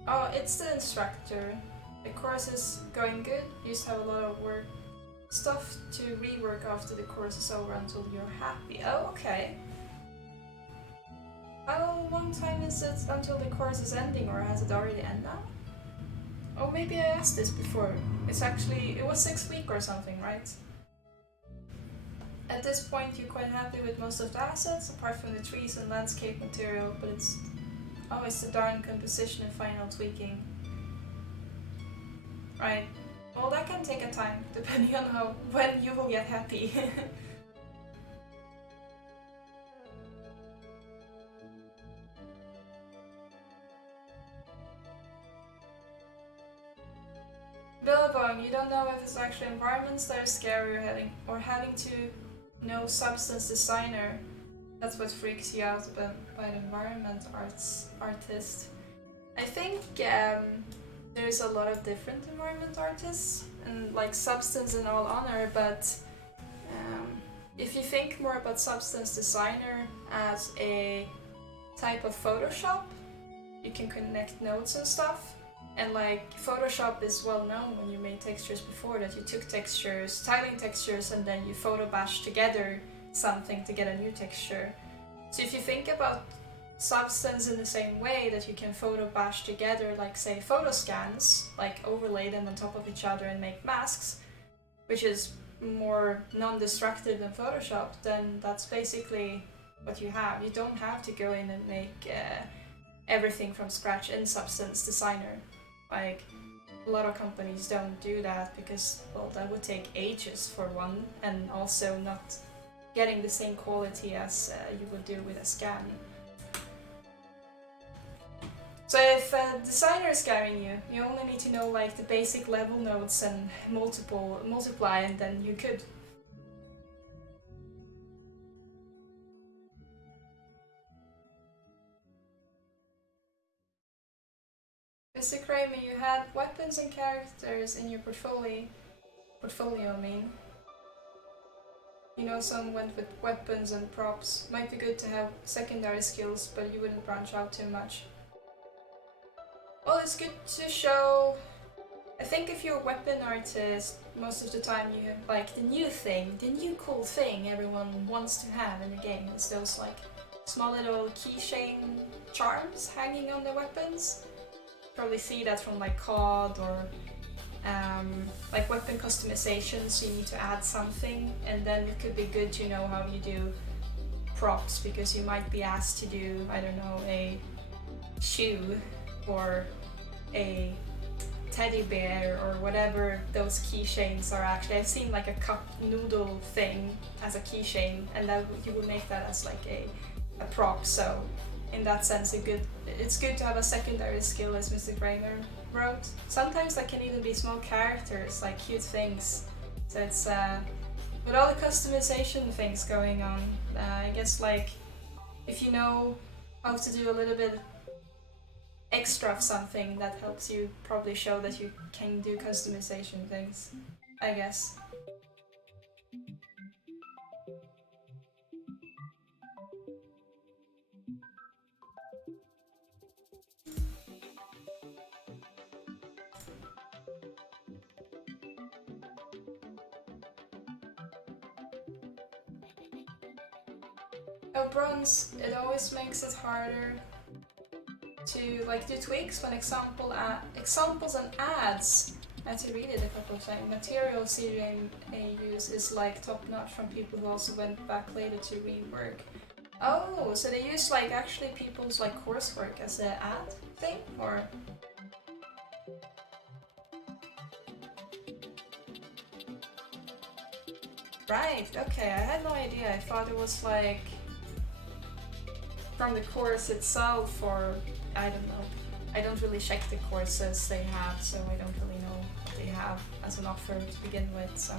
Oh, it's the instructor. The course is going good. You just have a lot of work stuff to rework after the course is over until you're happy. Oh, okay. How long time is it until the course is ending, or has it already ended now? Oh, maybe I asked this before. It was 6 weeks or something, right? At this point, you're quite happy with most of the assets, apart from the trees and landscape material, but it's the darn composition and final tweaking. Right. Well, that can take a time, depending on when you will get happy. Billabong, you don't know if it's actually environments that are scary or having to know substance designer. That's what freaks you out by the environment artist. I think there's a lot of different environment artists, and like substance in all honor, but if you think more about substance designer as a type of Photoshop, you can connect nodes and stuff. And like Photoshop is well known when you made textures before, that you took textures, tiling textures, and then you photo bash together something to get a new texture. So if you think about substance in the same way that you can photo bash together, like say photo scans, like overlay them on top of each other and make masks, which is more non-destructive than Photoshop, then that's basically what you have. You don't have to go in and make everything from scratch in Substance Designer. Like, a lot of companies don't do that because, well, that would take ages for one, and also not getting the same quality as you would do with a scan. So if a designer is scanning you, you only need to know like the basic level nodes and multiply, and then you could. Mr. Kramer, you had weapons and characters in your portfolio, I mean. You know, some went with weapons and props. Might be good to have secondary skills, but you wouldn't branch out too much. Well, it's good to show. I think if you're a weapon artist, most of the time you have like the new thing, the new cool thing everyone wants to have in the game is those like small little keychain charms hanging on the weapons. Probably see that from like COD or like weapon customizations. You need to add something, and then it could be good to know how you do props, because you might be asked to do, I don't know, a shoe or a teddy bear or whatever those keychains are. Actually, I've seen like a cup noodle thing as a keychain, and that you will make that as like a prop. So in that sense, it's good to have a secondary skill, as Mr. Kramer wrote. Sometimes that can even be small characters, like cute things. So it's with all the customization things going on, I guess like if you know how to do a little bit extra of something, that helps you probably show that you can do customization things, I guess. Oh, bronze, it always makes it harder to like do tweaks when examples and ads. I had to read it a couple of times. Material CJA use is like top notch from people who also went back later to rework. Oh, so they use like actually people's like coursework as an ad thing, or? Right, okay, I had no idea. I thought it was like from the course itself, or I don't know. I don't really check the courses they have, so I don't really know what they have as an offer to begin with, so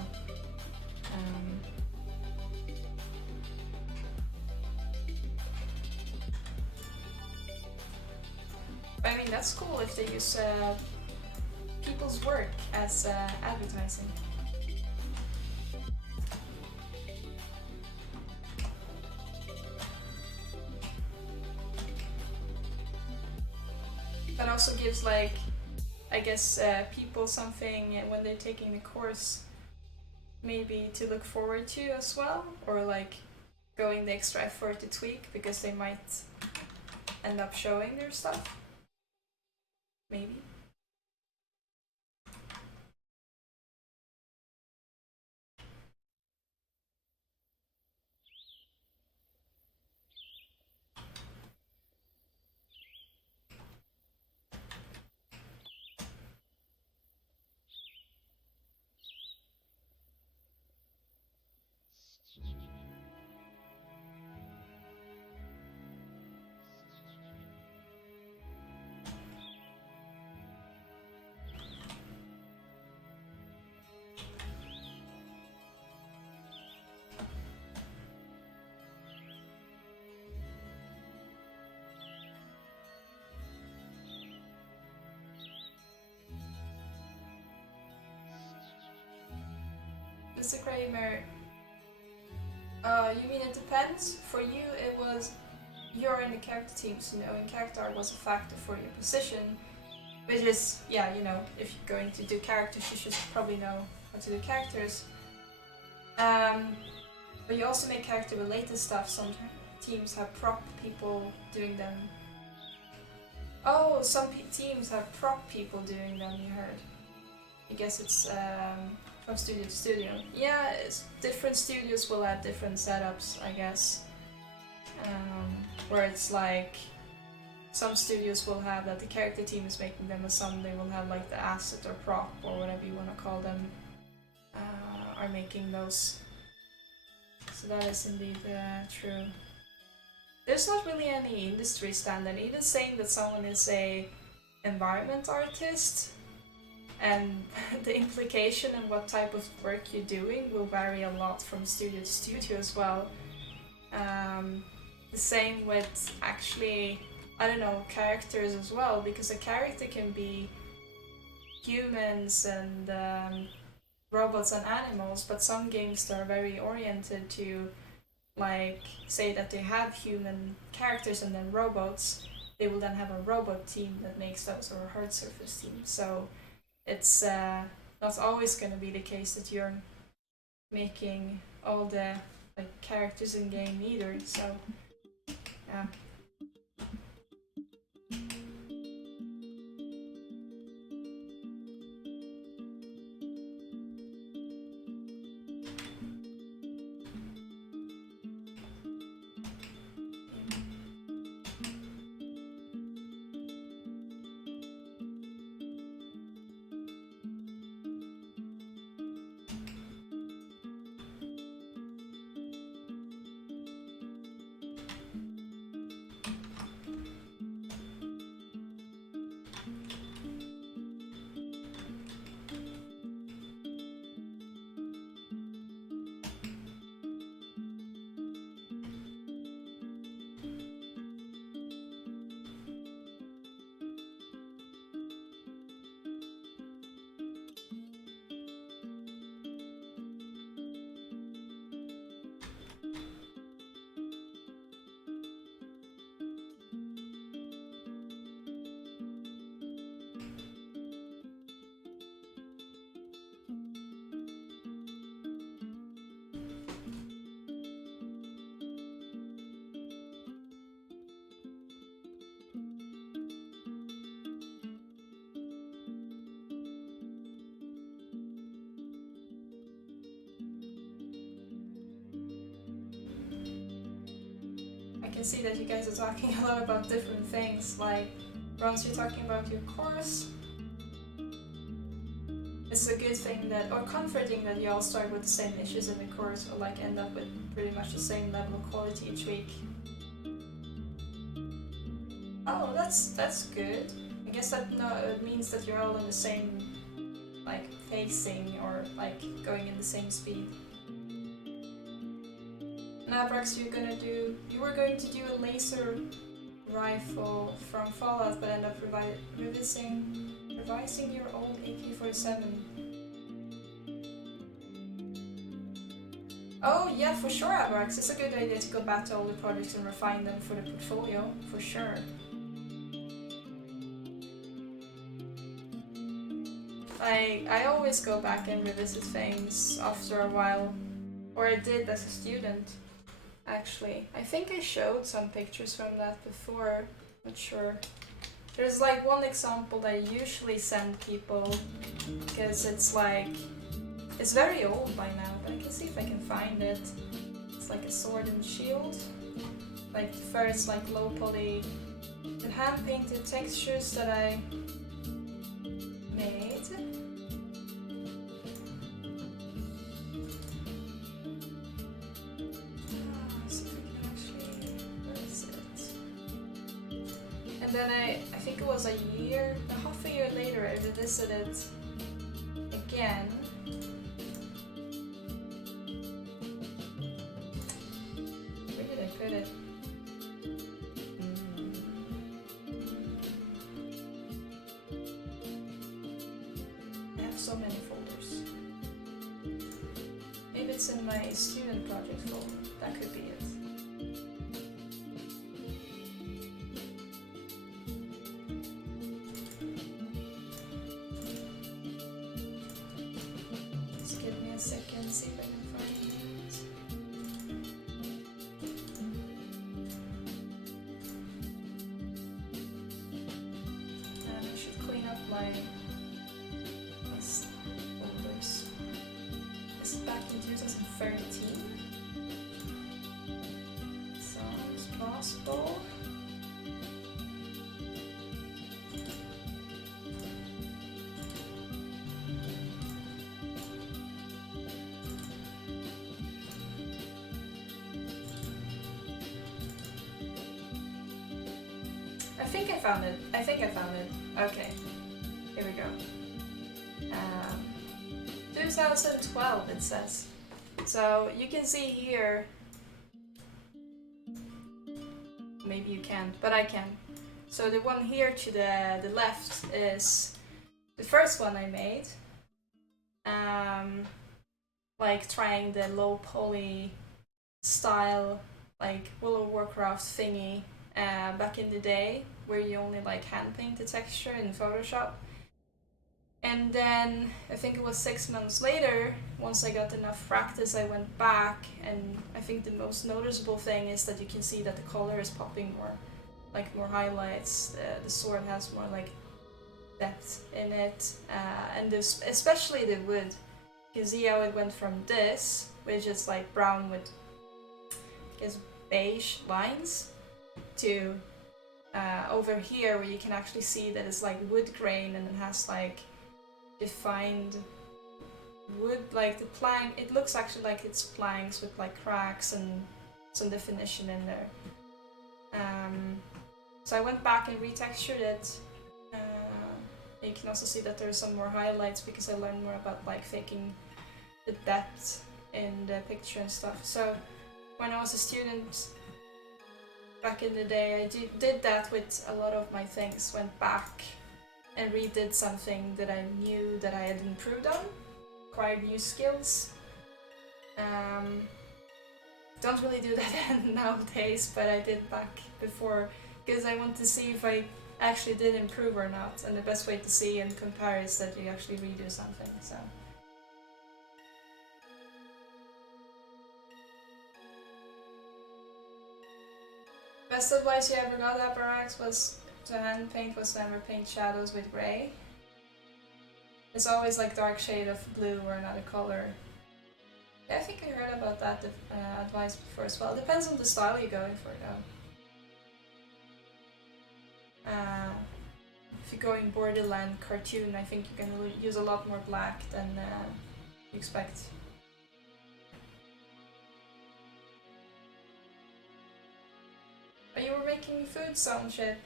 I mean, that's cool if they use people's work as advertising. That also gives, like, I guess people something when they're taking the course maybe to look forward to as well, or like going the extra effort to tweak because they might end up showing their stuff. Maybe. Mr. Kramer, you mean it depends? For you, it was you're in the character team, so knowing character art was a factor for your position, which is, yeah, you know, if you're going to do characters, you should probably know how to do characters. But you also make character related stuff. Some teams have prop people doing them. Oh, some teams have prop people doing them, you heard. I guess it's from studio to studio. Yeah, different studios will have different setups, I guess. Where it's like some studios will have that the character team is making them, and some they will have like the asset or prop or whatever you want to call them are making those. So that is indeed true. There's not really any industry standard. Even saying that someone is a environment artist and the implication and what type of work you're doing will vary a lot from studio to studio as well. The same with actually I don't know, characters as well, because a character can be humans and robots and animals, but some games that are very oriented to, like, say that they have human characters and then robots, they will then have a robot team that makes those, or a hard surface team. So it's not always going to be the case that you're making all the like characters in game either. So yeah. I can see that you guys are talking a lot about different things, like once you're talking about your course, it's a good thing that, or comforting that you all start with the same issues in the course, or like end up with pretty much the same level of quality each week. Oh, that's good. I guess that it means that you're all in the same, like, pacing, or like going in the same speed. Nabrax, you were going to do a laser rifle from Fallout, but end up revising your old AK-47. Oh yeah, for sure, Abrax. It's a good idea to go back to all the projects and refine them for the portfolio, for sure. I always go back and revisit things after a while, or I did as a student. Actually, I think I showed some pictures from that before, not sure. There's like one example that I usually send people, because it's like, it's very old by now, but I can see if I can find it. It's like a sword and shield, like the first like low poly and hand painted textures that I made. Then I think it was half a year later, I revisited again. Where did I put it? I have so many folders. Maybe it's in my student project folder. That could be it. I think I found it. Okay, here we go. 2012 it says. So you can see here, maybe you can't, but I can. So the one here to the left is the first one I made. Like trying the low poly style, like World of Warcraft thingy back in the day, where you only like hand paint the texture in Photoshop. And then I think it was 6 months later, once I got enough practice, I went back, and I think the most noticeable thing is that you can see that the color is popping more, like more highlights. The sword has more like depth in it, and this, especially the wood. You can see how it went from this, which is like brown with, I guess, beige lines, to over here where you can actually see that it's like wood grain and it has like defined wood, like the plank. It looks actually like it's planks with like cracks and some definition in there. So I went back and retextured it. You can also see that there's some more highlights because I learned more about like faking the depth in the picture and stuff. So when I was a student back in the day, I did that with a lot of my things. Went back and redid something that I knew that I had improved on, acquired new skills. Don't really do that nowadays, but I did back before because I want to see if I actually did improve or not, and the best way to see and compare is that you actually redo something. So best advice you ever got at Barax was to hand paint was never paint shadows with grey. It's always like dark shade of blue or another color. Yeah, I think I heard about that advice before as well. It depends on the style you're going for though. If you're going borderland cartoon, I think you can use a lot more black than you expect. But you were making food sound shit.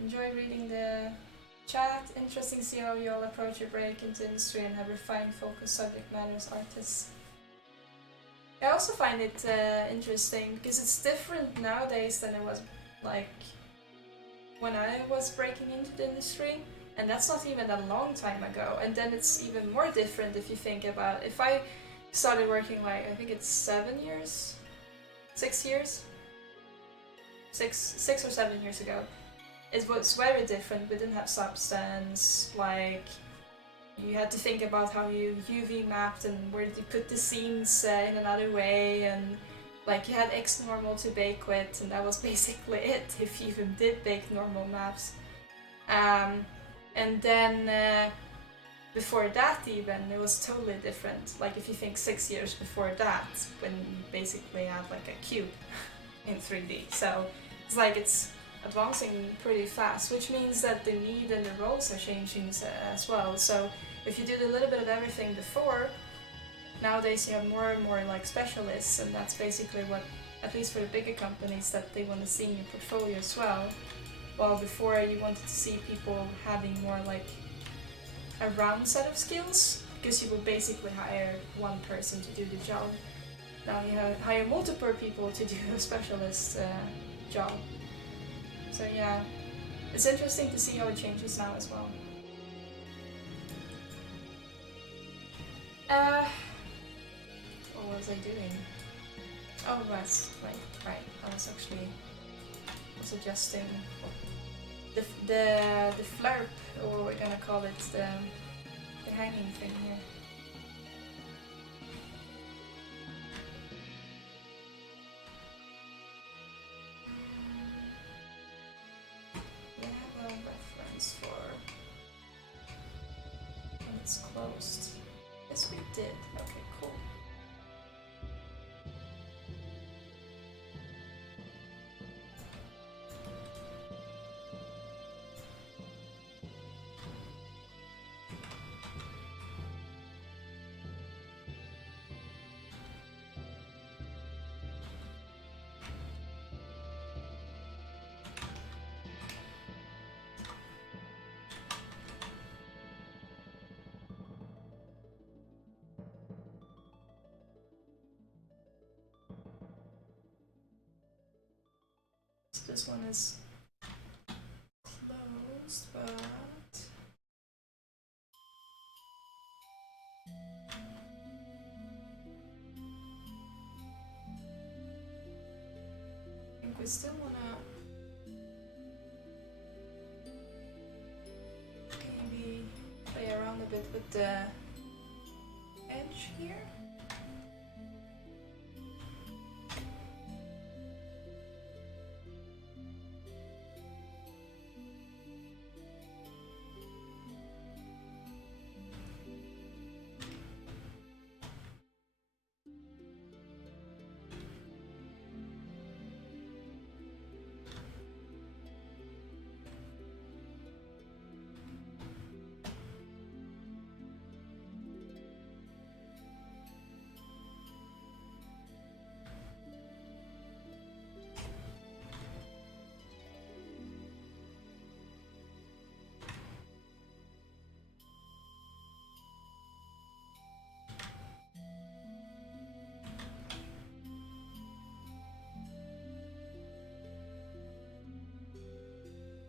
Enjoy reading the chat. Interesting to see how you all approach your break into industry and have refined focus subject matter as artists. I also find it interesting because it's different nowadays than it was like when I was breaking into the industry, and that's not even a long time ago. And then it's even more different if you think about if I started working like I think it's 7 years, 6 years, 6 or 7 years ago. It was very different. We didn't have substance, like you had to think about how you UV mapped and where did you put the scenes in another way, and like you had X normal to bake with, and that was basically it if you even did bake normal maps. And then before that even, it was totally different. Like if you think 6 years before that, when you basically had like a cube in 3D. So it's like it's advancing pretty fast, which means that the need and the roles are changing as well. So if you did a little bit of everything before, nowadays you have more and more like specialists, and that's basically what, at least for the bigger companies, that they want to see in your portfolio as well. While before you wanted to see people having more like a round set of skills, because you will basically hire one person to do the job. Now you hire multiple people to do a specialist job. So yeah, it's interesting to see how it changes now as well. What was I doing? Oh, right. I was actually adjusting the flurp, or we're gonna call it the hanging thing here. We have a reference for when it's closed. Yes, we did. Okay, cool. So this one is we still wanna maybe play around a bit with the edge here.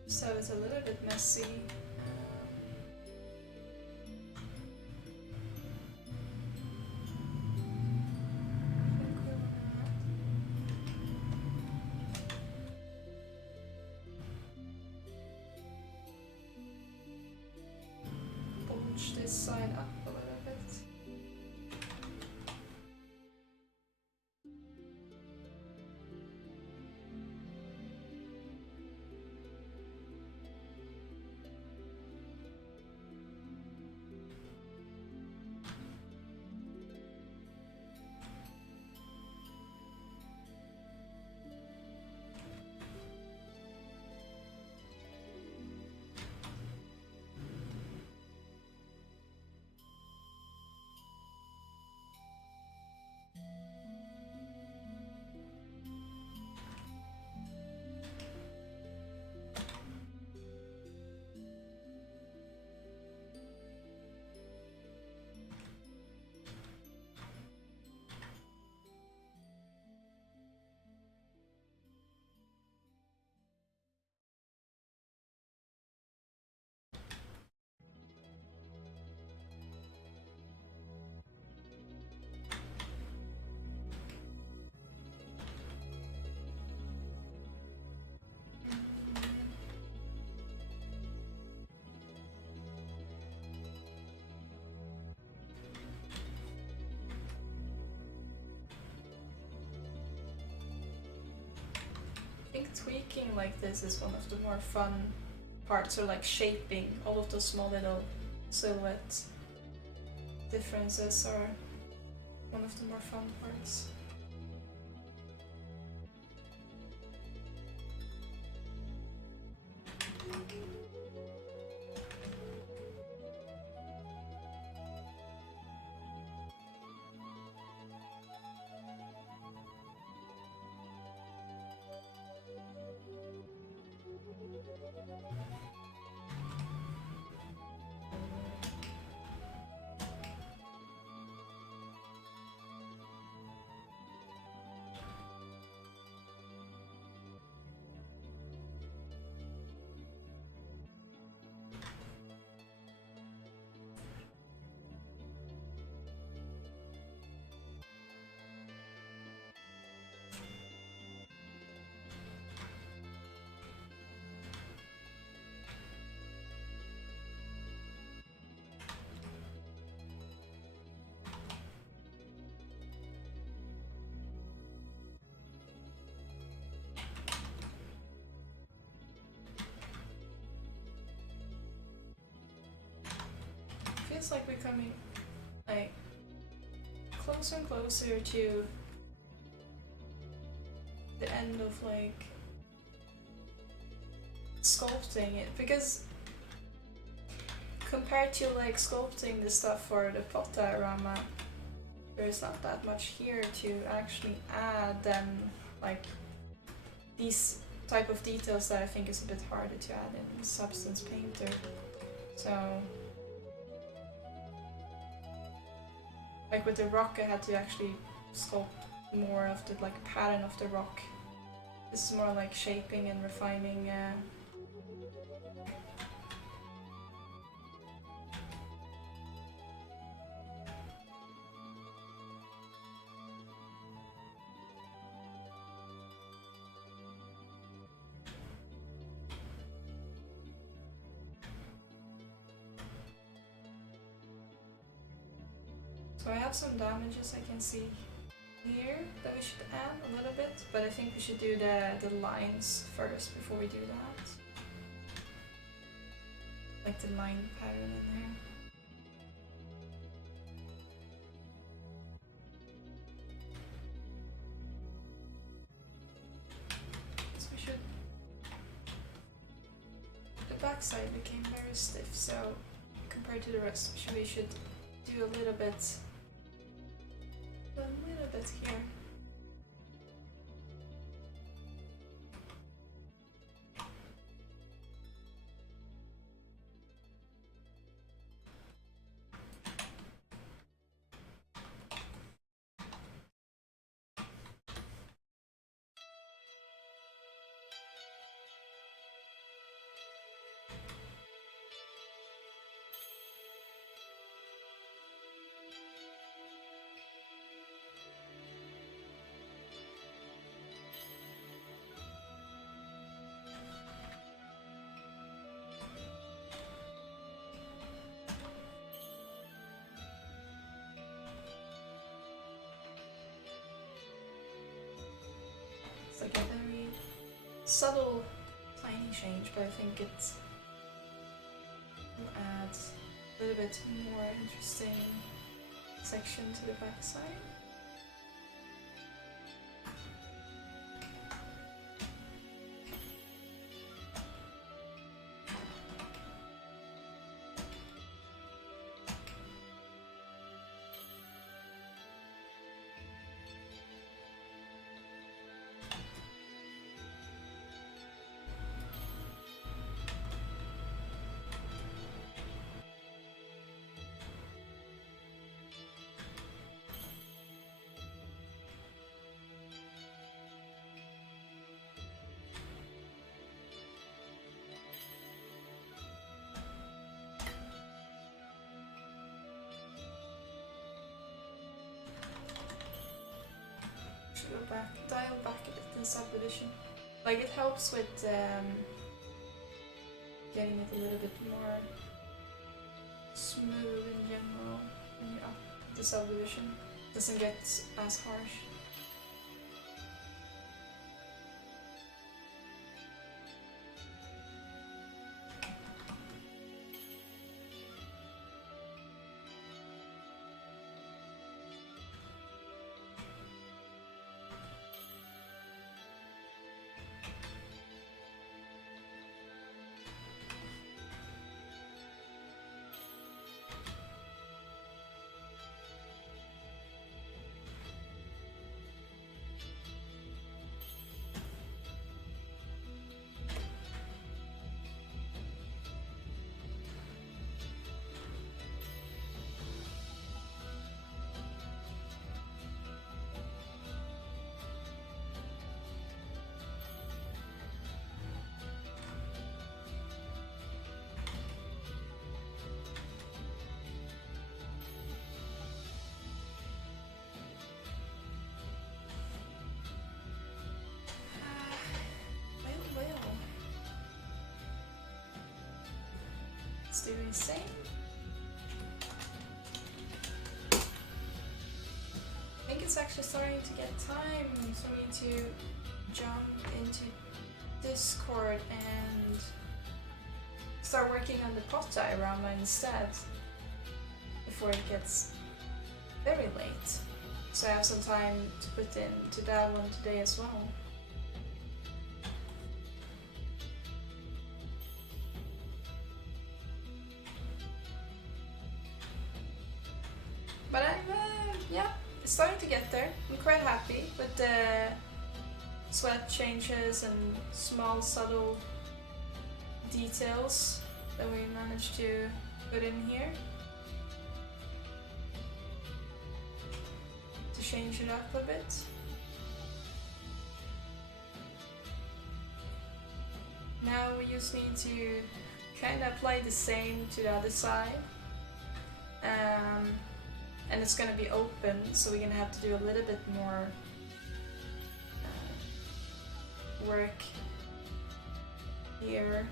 So it's a little bit messy. Bulge this side up a little bit. I think tweaking like this is one of the more fun parts, or like shaping all of those small little silhouette differences are one of the more fun parts. Feels like we're coming like closer and closer to the end of like sculpting it, because compared to like sculpting the stuff for the pot diorama, there's not that much here to actually add like these type of details that I think is a bit harder to add in Substance Painter. So like with the rock, I had to actually sculpt more of the like pattern of the rock. This is more like shaping and refining. So I have some damages I can see here that we should add a little bit, but I think we should do the lines first before we do that. Like the line pattern in there. So we should... The backside became very stiff, so compared to the rest, we should do a little bit here. It's like a very subtle, tiny change, but I think it will add a little bit more interesting section to the backside. Go back, dial back a bit in subdivision. Like it helps with getting it a little bit more smooth in general when you up the subdivision. Doesn't get as harsh. Let's do the same. I think it's actually starting to get time for me to jump into Discord and start working on the pot diorama instead before it gets very late. So I have some time to put into that one today as well. But yeah, it's starting to get there. I'm quite happy with the sweat changes and small subtle details that we managed to put in here to change it up a bit. Now we just need to kind of apply the same to the other side. And it's going to be open, so we're going to have to do a little bit more work here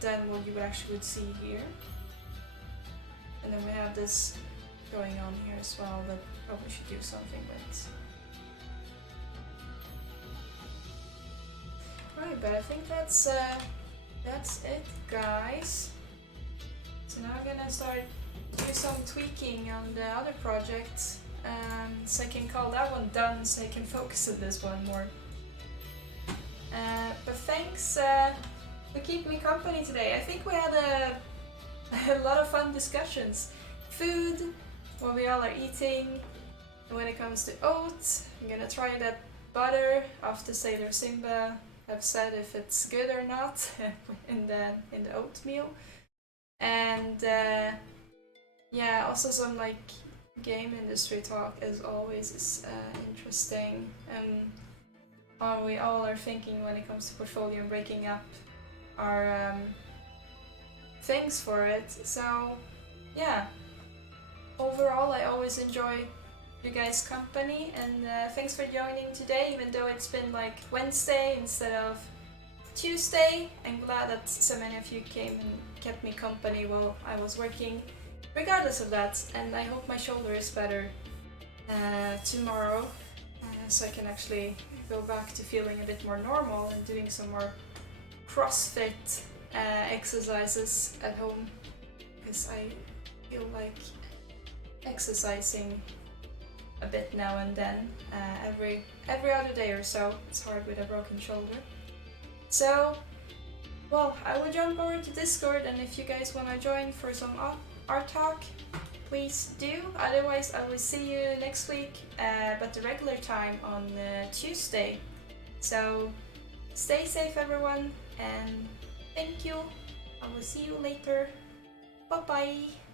than what you actually would see here. And then we have this going on here as well that probably should do something with. Right, but I think that's it, guys. So now I'm gonna start do some tweaking on the other project, so I can call that one done, so I can focus on this one more. But thanks for keeping me company today. I think we had a lot of fun discussions. Food, what we all are eating, and when it comes to oats, I'm gonna try that butter after Sailor Simba have said if it's good or not in the oatmeal. And yeah, also some like game industry talk as always is interesting. We all are thinking when it comes to portfolio and breaking up our things for it. So yeah, overall I always enjoy you guys' company, and thanks for joining today, even though it's been like Wednesday instead of Tuesday. I'm glad that so many of you came and kept me company while I was working, regardless of that, and I hope my shoulder is better tomorrow, so I can actually go back to feeling a bit more normal and doing some more CrossFit exercises at home, because I feel like exercising a bit now and then, every other day or so. It's hard with a broken shoulder. So, well, I will jump over to Discord, and if you guys want to join for some art talk, please do. Otherwise, I will see you next week, but the regular time on Tuesday. So, stay safe, everyone, and thank you. I will see you later. Bye bye.